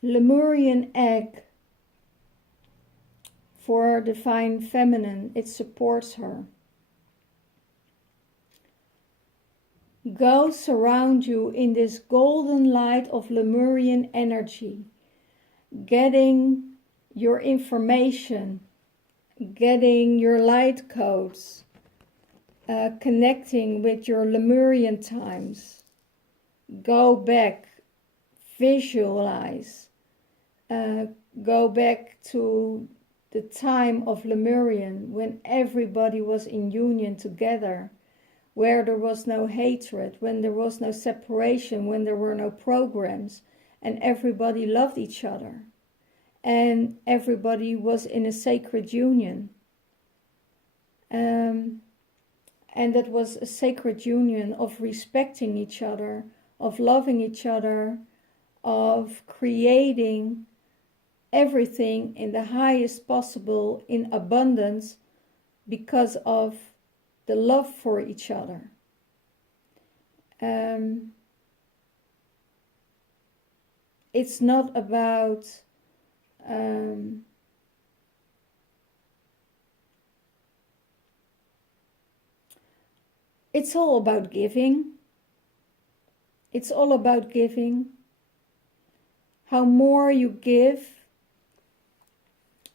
Lemurian egg for divine feminine, it supports her. Go surround you in this golden light of Lemurian energy, getting your information, getting your light codes, connecting with your Lemurian times. Go back, visualize, go back to the time of Lemurian, when everybody was in union together, where there was no hatred, when there was no separation, when there were no programs, and everybody loved each other, and everybody was in a sacred union. And that was a sacred union of respecting each other, of loving each other, of creating everything in the highest possible in abundance because of the love for each other. It's not about it's all about giving. It's all about giving. How more you give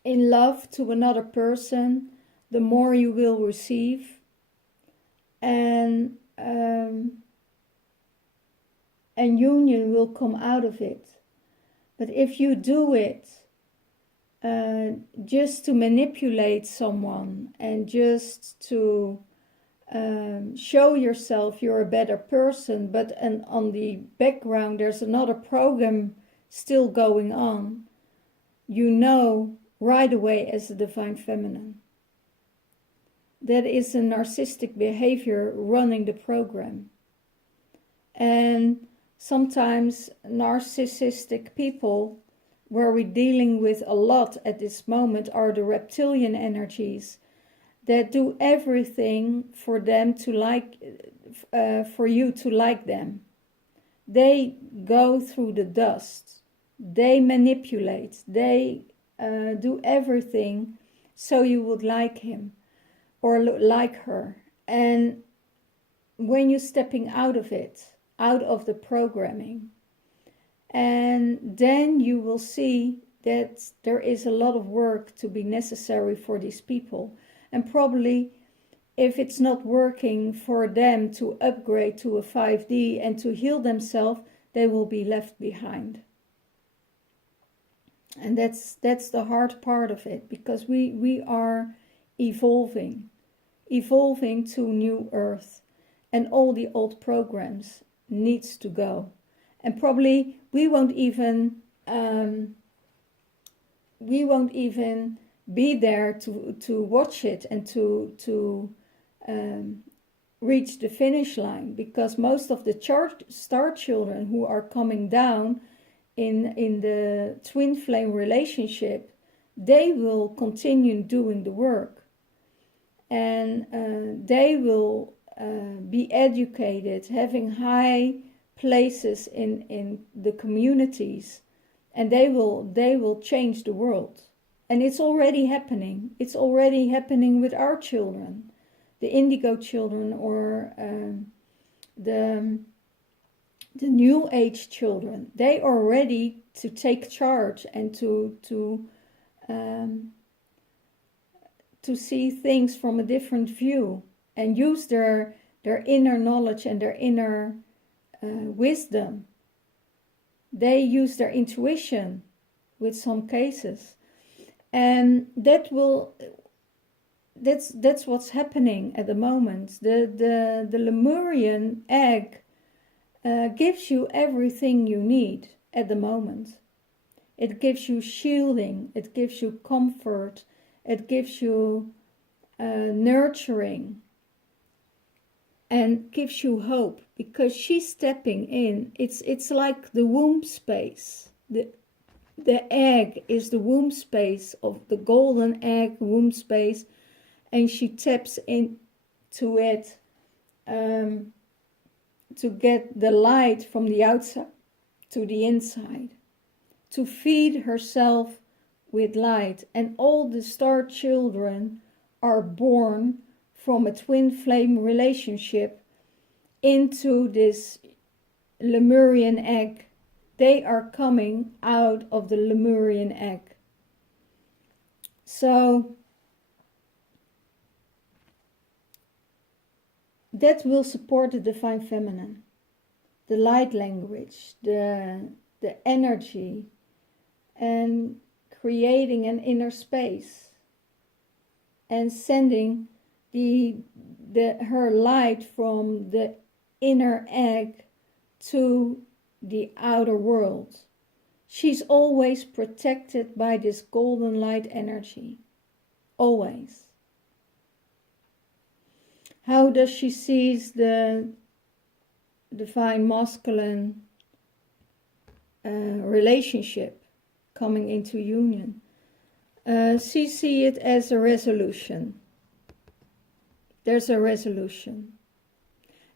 in love to another person, the more you will receive. And union will come out of it. But if you do it just to manipulate someone and just to show yourself you're a better person, but on the background there's another program still going on, you know right away as a divine feminine. That is a narcissistic behavior running the program. And sometimes narcissistic people, where we're dealing with a lot at this moment, are the reptilian energies that do everything for them to like, for you to like them. They go through the dust. They manipulate. They do everything so you would like him or like her. And when you're stepping out of it, out of the programming, and then you will see that there is a lot of work to be necessary for these people. And probably if it's not working for them to upgrade to a 5D and to heal themselves, they will be left behind. And that's the hard part of it, because we are evolving to new earth, and all the old programs needs to go. And probably we won't even be there to watch it and to reach the finish line, because most of the star children who are coming down in the twin flame relationship, they will continue doing the work, and they will be educated, having high places in the communities, and they will change the world. And it's already happening. It's already happening with our children, the indigo children, or the new age children. They are ready to take charge and to see things from a different view and use their inner knowledge and their inner wisdom. They use their intuition with some cases, and that's what's happening at the moment. The Lemurian egg gives you everything you need at the moment. It gives you shielding, it gives you comfort, it gives you nurturing, and gives you hope, because she's stepping in. It's like the womb space. The egg is the womb space of the golden egg womb space, and she taps into it to get the light from the outside to the inside, to feed herself with light. And all the star children are born from a twin flame relationship into this Lemurian egg. They are coming out of the Lemurian egg. So that will support the divine feminine, the light language, the energy, and creating an inner space and sending her light from the inner egg to the outer world. She's always protected by this golden light energy. Always. How does she see the divine masculine relationship coming into union. She sees it as a resolution. There's a resolution.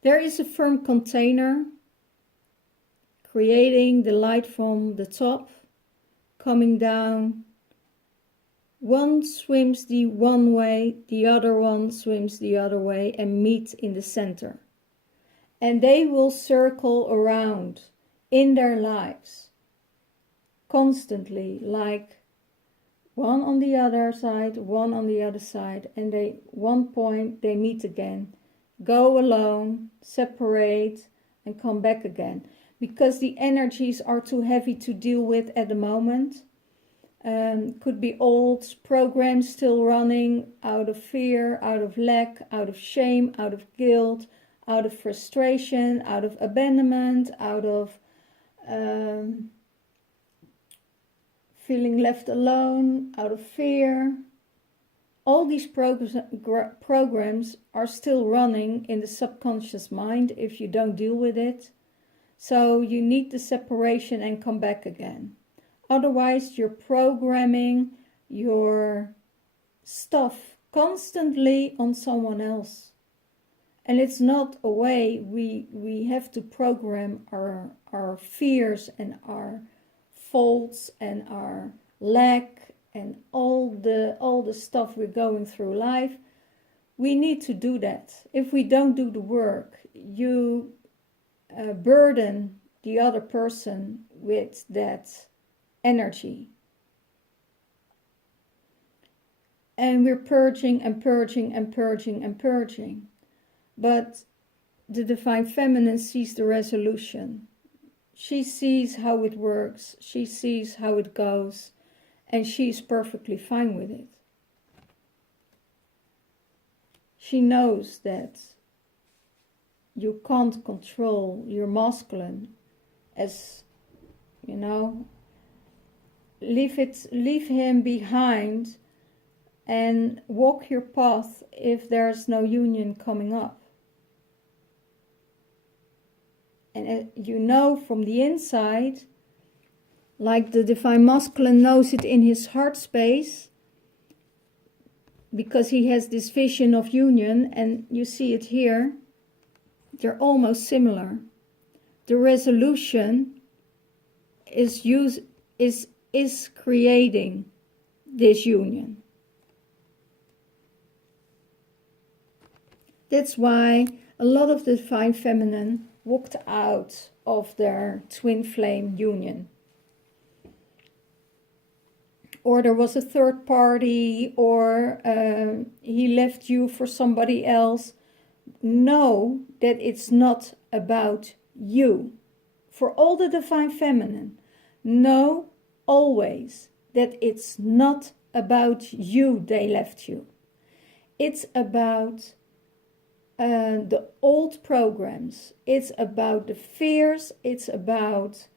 There is a firm container creating the light from the top, coming down. One swims the one way, the other one swims the other way, and meet in the center. And they will circle around in their lives constantly, like one on the other side, one on the other side, and one point they meet again, go alone, separate, and come back again, because the energies are too heavy to deal with at the moment. Could be old programs still running out of fear, out of lack, out of shame, out of guilt, out of frustration, out of abandonment, out of feeling left alone, out of fear. All these programs are still running in the subconscious mind if you don't deal with it. So you need the separation and come back again. Otherwise, you're programming your stuff constantly on someone else. And it's not a way we have to program our fears and our faults and our lack and all the stuff we're going through life. We need to do that. If we don't do the work, you burden the other person with that energy. And we're purging and purging and purging and purging. But the Divine Feminine sees the resolution. She sees how it works. She sees how it goes. And she's perfectly fine with it. She knows that you can't control your masculine as, leave him behind and walk your path if there's no union coming up. And from the inside, like the Divine Masculine knows it in his heart space, because he has this vision of union, and you see it here, they're almost similar. The resolution is creating this union. That's why a lot of the Divine Feminine walked out of their twin flame union. Or there was a third party, or he left you for somebody else. Know that it's not about you. For all the Divine Feminine, know always that it's not about you they left you. It's about the old programs. It's about the fears. It's about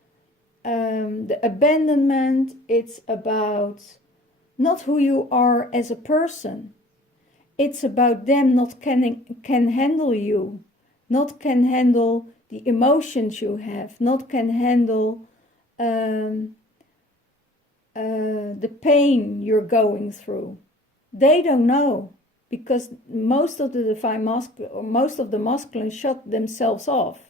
the abandonment. It's about not who you are as a person. It's about them not can handle you, not can handle the emotions you have, not can handle the pain you're going through. They don't know, because most of the Divine Masculine, or most of the masculine, shut themselves off,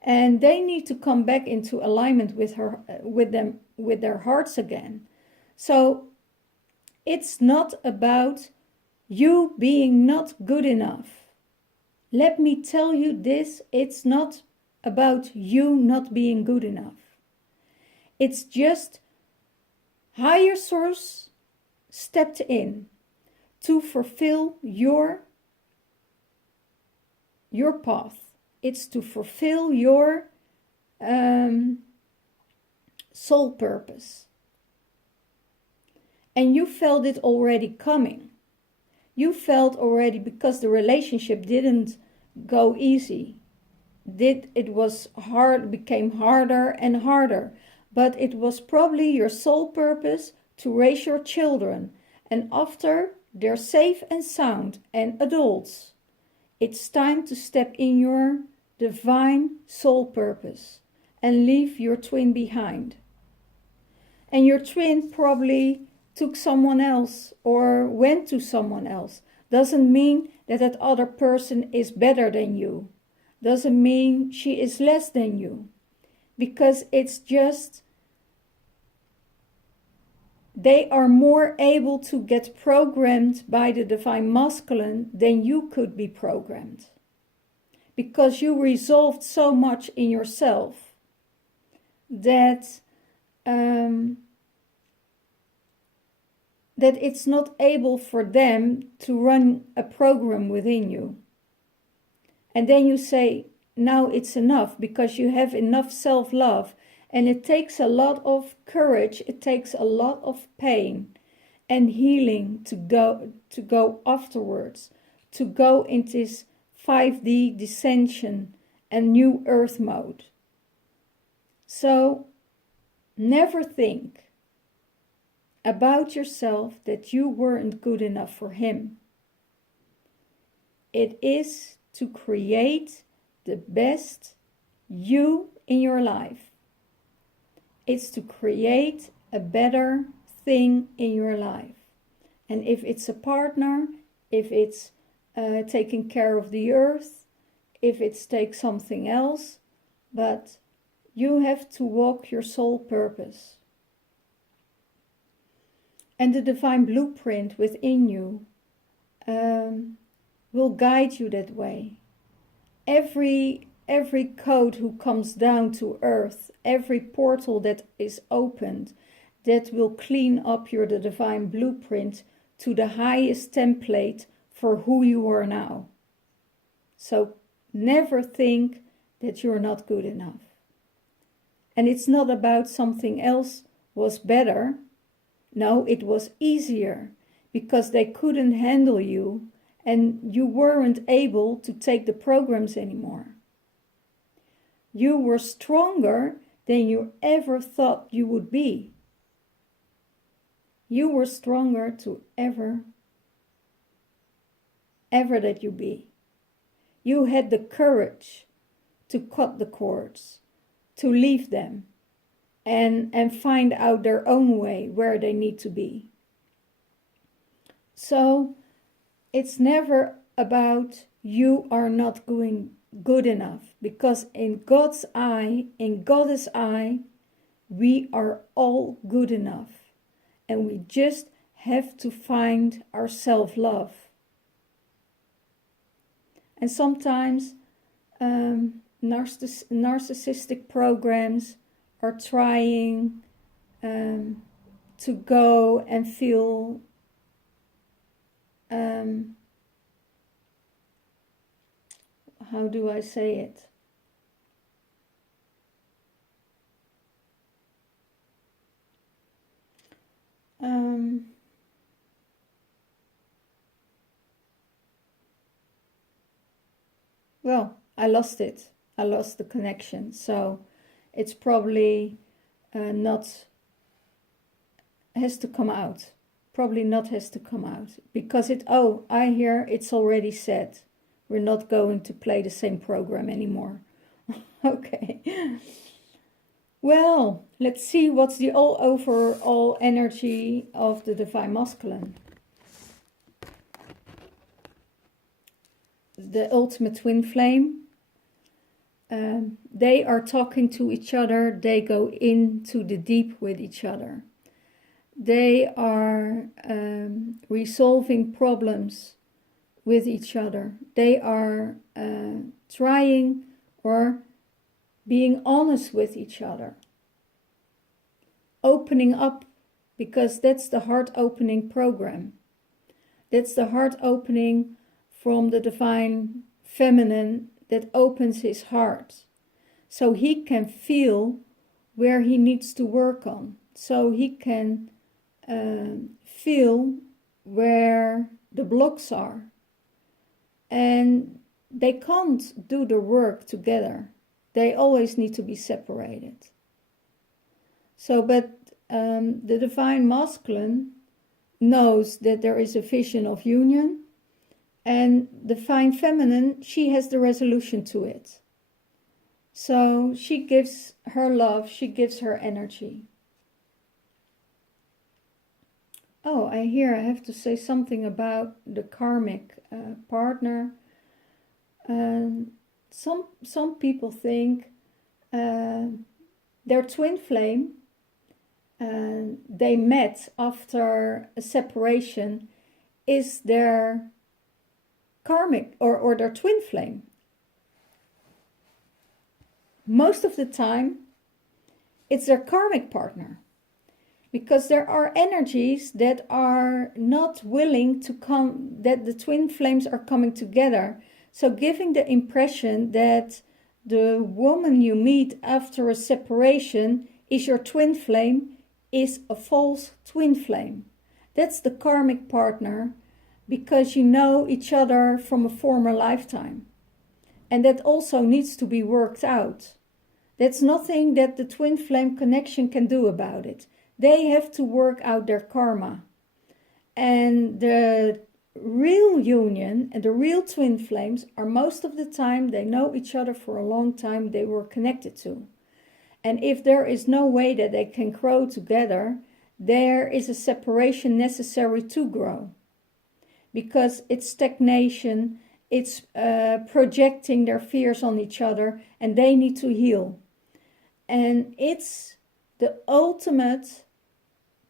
and they need to come back into alignment with their hearts again. So it's not about you being not good enough. Let me tell you this, it's not about you not being good enough. It's just higher source stepped in to fulfill your path. It's to fulfill your soul purpose. And you felt it already coming. You felt already, because the relationship didn't go easy. It was hard, became harder and harder. But it was probably your soul purpose to raise your children. And after they're safe and sound and adults, it's time to step in your divine soul purpose and leave your twin behind. And your twin probably took someone else or went to someone else. Doesn't mean that that other person is better than you. Doesn't mean she is less than you. Because it's just they are more able to get programmed by the divine masculine than you could be programmed. Because you resolved so much in yourself that that it's not able for them to run a program within you. And then you say, now it's enough, because you have enough self-love. And it takes a lot of courage, it takes a lot of pain and healing to go afterwards, to go into this 5D descension and new earth mode. So never think about yourself that you weren't good enough for him. It is to create the best you in your life. It's to create a better thing in your life. And if it's a partner, if it's taking care of the earth, if it's take something else, but you have to walk your soul purpose. And the divine blueprint within you will guide you that way. Every code who comes down to earth, every portal that is opened, that will clean up the divine blueprint to the highest template for who you are now. So never think that you're not good enough. And it's not about something else was better. No, it was easier because they couldn't handle you and you weren't able to take the programs anymore. You were stronger than you ever thought you would be. You were stronger to ever that you be. You had the courage to cut the cords, to leave them, and find out their own way where they need to be. So it's never about you are not doing good enough, because in God's eye, in God's eye, we are all good enough, and we just have to find our self-love. And sometimes narcissistic programs are trying to go and feel how do I say it? Well, I lost it. I lost the connection. So it's probably not has to come out. Probably not has to come out. Because I hear it's already said. We're not going to play the same program anymore. Okay. Well, let's see what's the overall energy of the divine masculine. The ultimate twin flame. They are talking to each other. They go into the deep with each other. They are resolving problems with each other. They are trying or being honest with each other. Opening up, because that's the heart opening program. That's the heart opening from the divine feminine that opens his heart. So he can feel where he needs to work on. So he can feel where the blocks are. And they can't do the work together. They always need to be separated. So, but the divine masculine knows that there is a vision of union, and the divine feminine, she has the resolution to it. So she gives her love, she gives her energy. Oh, I have to say something about the karmic partner. Some people think their twin flame, they met after a separation, is their karmic or their twin flame. Most of the time, it's their karmic partner, because there are energies that are not willing to come, that the twin flames are coming together. So giving the impression that the woman you meet after a separation is your twin flame is a false twin flame. That's the karmic partner, because you know each other from a former lifetime. And that also needs to be worked out. That's nothing that the twin flame connection can do about it. They have to work out their karma. And the real union and the real twin flames are most of the time, they know each other for a long time, they were connected to. And if there is no way that they can grow together, there is a separation necessary to grow. Because it's stagnation, it's projecting their fears on each other, and they need to heal. And it's the ultimate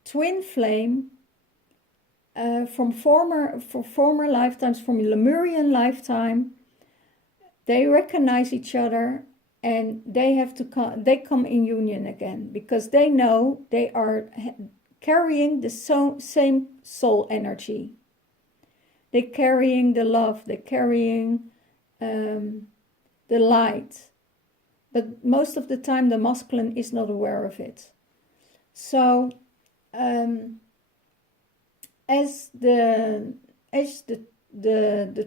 twin flame from former lifetimes, from Lemurian lifetime. They recognize each other, and they come in union again, because they know they are carrying the same soul energy. They're carrying the love, they're carrying the light. But most of the time the masculine is not aware of it. So as the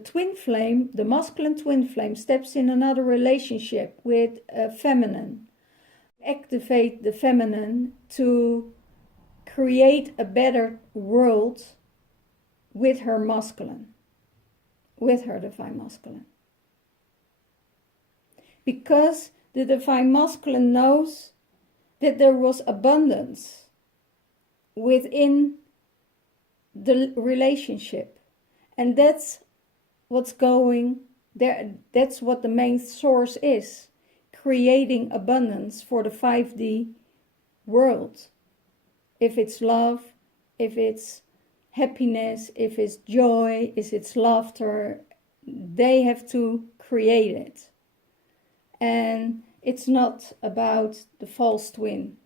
twin flame, the masculine twin flame steps in another relationship with a feminine, activate the feminine to create a better world with her masculine, with her divine masculine. Because the divine masculine knows that there was abundance within the relationship. And that's what's going there. That's what the main source is, creating abundance for the 5D world. If it's love, if it's happiness, if it's joy, if it's laughter, they have to create it. And it's not about the false twin,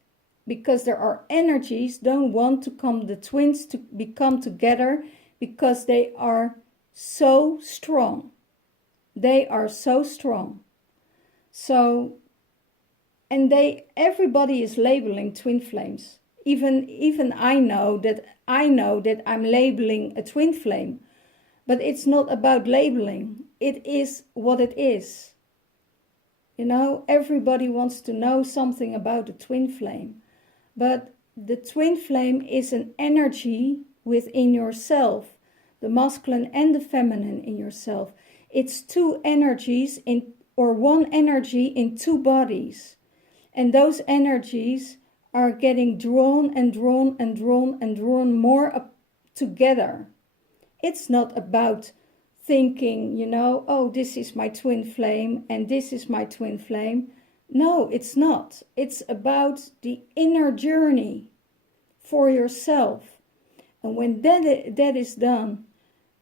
because there are energies don't want to come, the twins to become together, because they are so strong. They are so strong. So, and everybody is labeling twin flames. Even I know that I'm labeling a twin flame, but it's not about labeling. It is what it is. You know, everybody wants to know something about the twin flame, but the twin flame is an energy within yourself, the masculine and the feminine in yourself. It's two energies or one energy in two bodies, and those energies are getting drawn and drawn and drawn and drawn more up together. It's not about thinking, you know, oh, this is my twin flame and this is my twin flame. No, it's not. It's about the inner journey for yourself. And when that is done,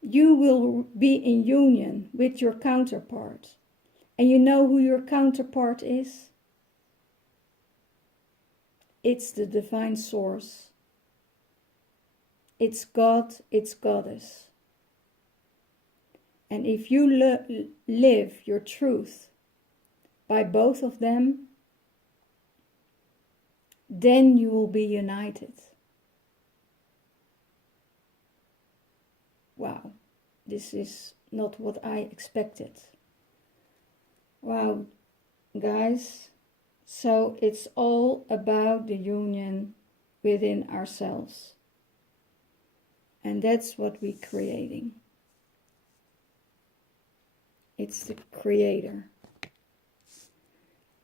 you will be in union with your counterpart. And you know who your counterpart is? It's the divine source. It's God, it's Goddess. And if you live your truth by both of them, then you will be united. Wow, this is not what I expected. Wow, guys. So it's all about the union within ourselves. And that's what we're creating. It's the creator.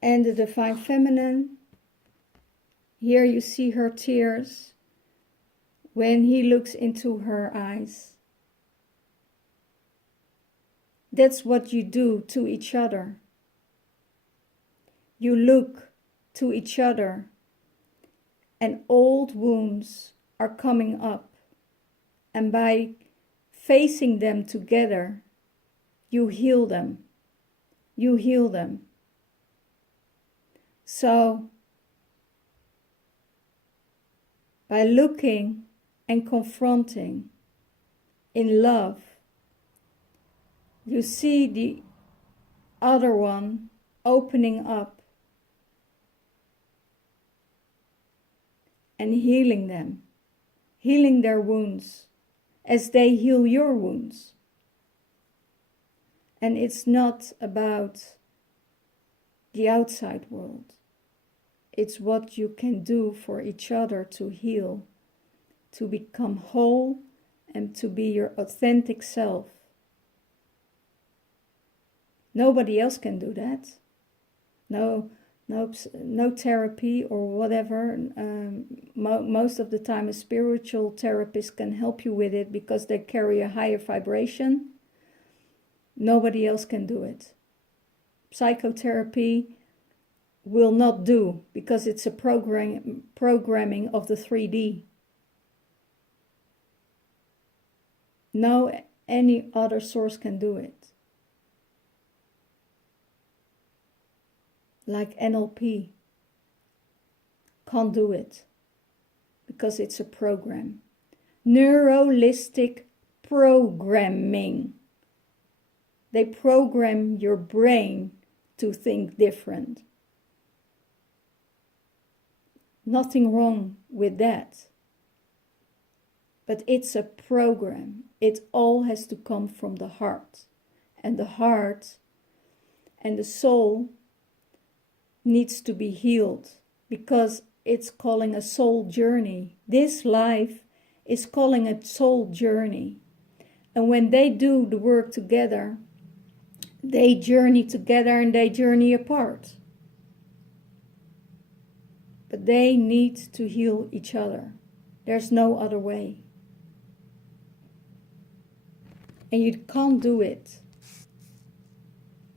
And the Divine Feminine, here you see her tears when he looks into her eyes. That's what you do to each other. You look to each other, and old wounds are coming up. And by facing them together, you heal them. You heal them. So, by looking and confronting in love, you see the other one opening up and healing them, healing their wounds as they heal your wounds. And it's not about the outside world. It's what you can do for each other to heal, to become whole, and to be your authentic self. Nobody else can do that. No therapy or whatever. Most of the time a spiritual therapist can help you with it because they carry a higher vibration. Nobody else can do it. Psychotherapy will not do because it's a programming of the 3D. No any other source can do it. Like NLP can't do it because it's a program. Neuralistic programming. They program your brain to think different. Nothing wrong with that. But it's a program. It all has to come from the heart. And the heart and the soul needs to be healed because it's calling a soul journey. This life is calling a soul journey. And when they do the work together, they journey together and they journey apart. But they need to heal each other. There's no other way. And you can't do it.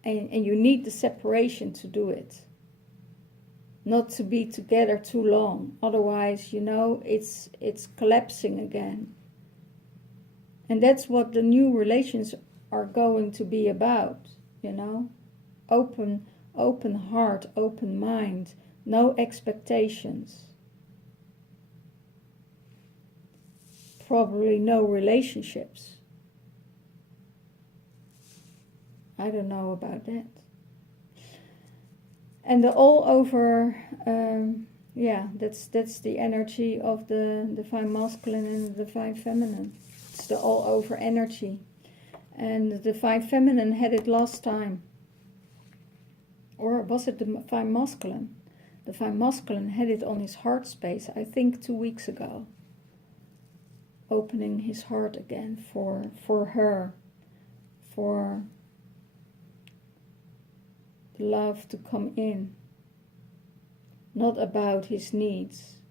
And you need the separation to do it. Not to be together too long. Otherwise, it's collapsing again. And that's what the new relations are going to be about, Open heart, open mind, no expectations. Probably no relationships. I don't know about that. And the all over, that's the energy of the divine masculine and the divine feminine. It's the all over energy. And the divine feminine had it last time. Or was it the divine masculine? The divine masculine had it on his heart space, I think 2 weeks ago. Opening his heart again for her. For love to come in, not about his needs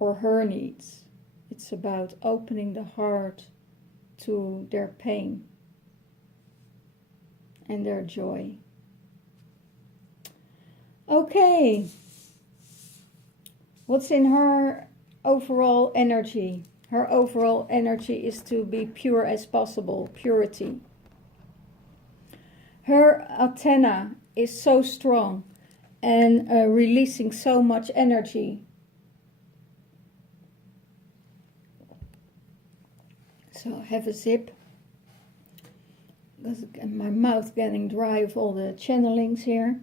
or her needs. It's about opening the heart to their pain and their joy. Okay, what's in her overall energy? Her overall energy is to be pure as possible, purity. Her antenna is so strong and releasing so much energy. So I have a sip. Because my mouth getting dry of all the channelings here.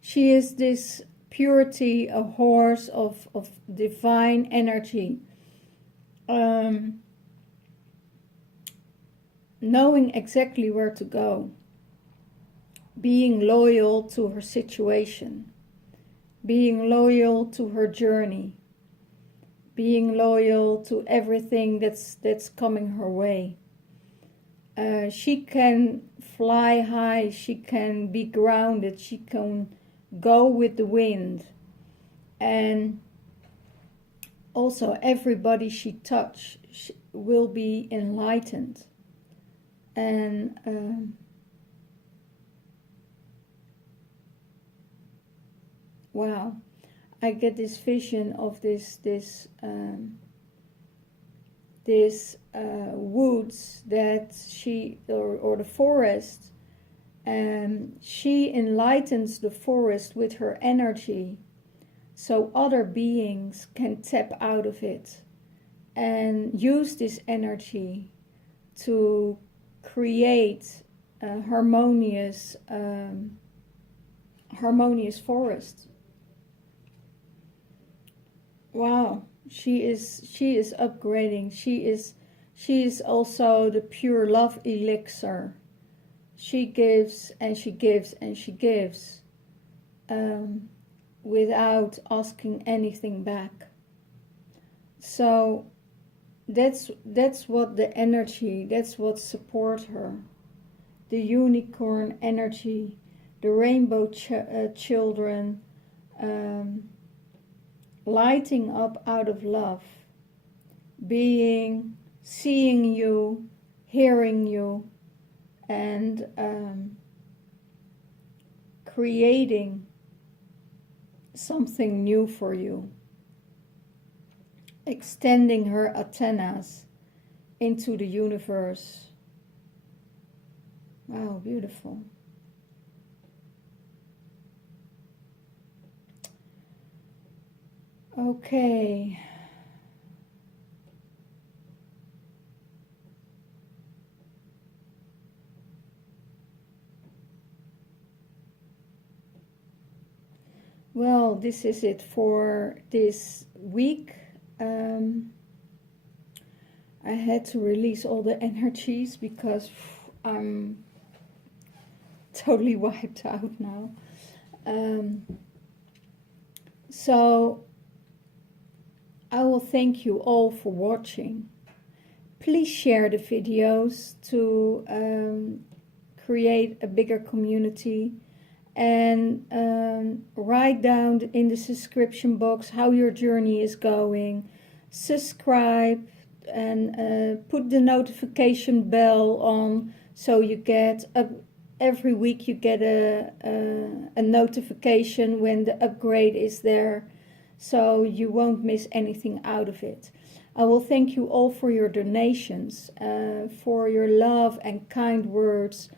She is this purity, a horse of divine energy. Knowing exactly where to go, being loyal to her situation, being loyal to her journey, being loyal to everything that's coming her way. She can fly high, she can be grounded, she can go with the wind. And also everybody she touches will be enlightened. And wow, I get this vision of this woods that she, or the forest, and she enlightens the forest with her energy, so other beings can tap out of it and use this energy to create a harmonious forest. Wow, she is upgrading. She is also the pure love elixir. She gives and she gives and she gives, without asking anything back. So that's what the energy, that's what supports her. The unicorn energy, the rainbow children, lighting up out of love, seeing you, hearing you, and creating something new for you, extending her antennas into the universe. Wow, beautiful. Okay. Well, this is it for this week. I had to release all the energies because I'm totally wiped out now. So I will thank you all for watching. Please share the videos to create a bigger community, and write down in the description box how your journey is going. Subscribe and put the notification bell on, so you get every week you get a notification when the upgrade is there, so you won't miss anything out of it. I will thank you all for your donations, for your love and kind words,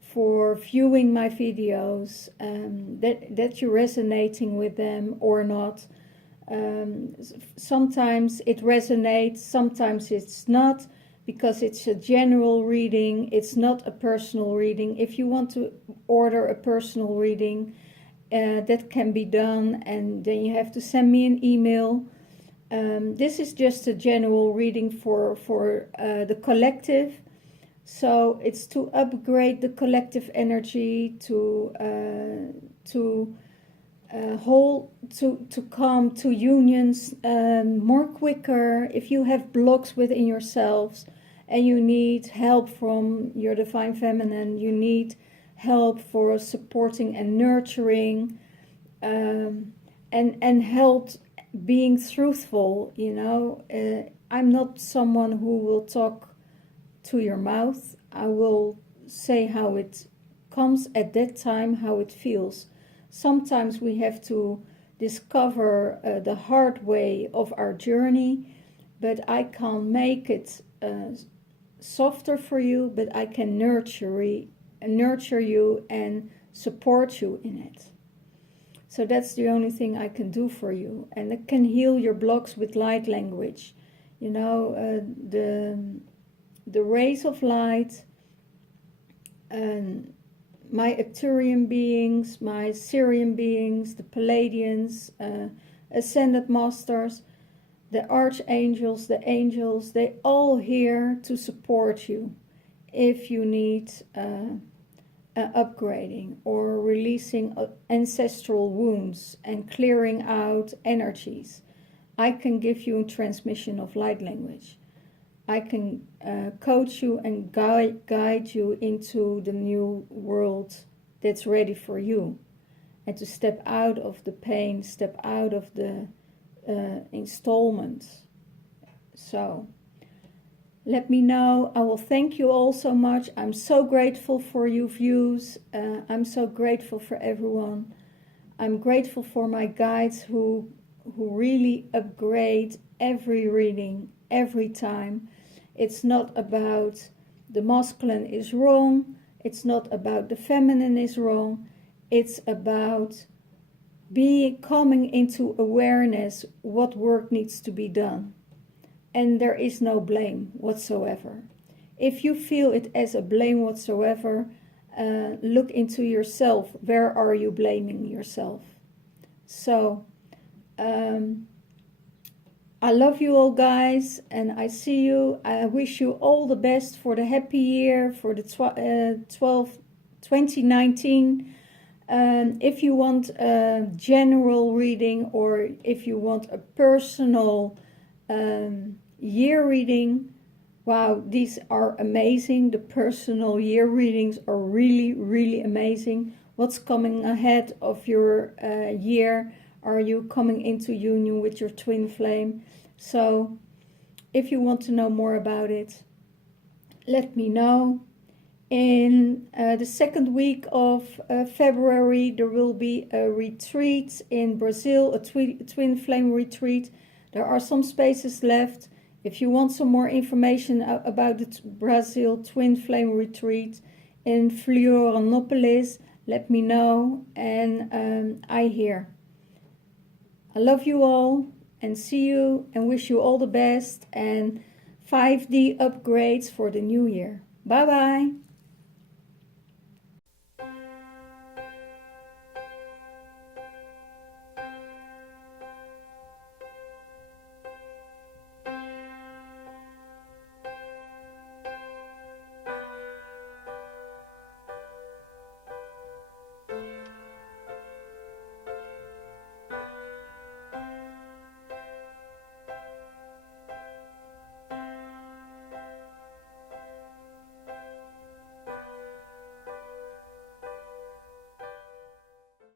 for viewing my videos, that you're resonating with them or not. Sometimes it resonates, sometimes it's not, because it's a general reading, it's not a personal reading. If you want to order a personal reading, that can be done, and then you have to send me an email. This is just a general reading for the collective. So it's to upgrade the collective energy, to come to unions more quicker. If you have blocks within yourselves and you need help from your divine feminine, you need help for supporting and nurturing, and help being truthful. I'm not someone who will talk to your mouth. I will say how it comes at that time, how it feels. Sometimes we have to discover the hard way of our journey, but I can't make it softer for you, but I can nurture you and support you in it. So that's the only thing I can do for you. And it can heal your blocks with light language. The rays of light, and my Arcturian beings, my Syrian beings, the Palladians, Ascended Masters, the Archangels, the Angels, they all here to support you if you need upgrading or releasing ancestral wounds and clearing out energies. I can give you a transmission of light language. I can coach you and guide you into the new world that's ready for you. And to step out of the pain, step out of the installments. So, let me know. I will thank you all so much. I'm so grateful for your views. I'm so grateful for everyone. I'm grateful for my guides who really upgrade every reading, every time. It's not about the masculine is wrong. It's not about the feminine is wrong. It's about coming into awareness what work needs to be done. And there is no blame whatsoever. If you feel it as a blame whatsoever, look into yourself. Where are you blaming yourself? So, I love you all, guys, and I see you. I wish you all the best for the happy year, for the 2019. If you want a general reading, or if you want a personal year reading, wow, these are amazing. The personal year readings are really, really amazing. What's coming ahead of your year? Are you coming into union with your twin flame? So, if you want to know more about it, let me know. In the second week of February, there will be a retreat in Brazil, a twin flame retreat. There are some spaces left. If you want some more information about the Brazil twin flame retreat in Florianópolis, let me know, and I hear. I love you all, and see you, and wish you all the best, and 5D upgrades for the new year. Bye bye.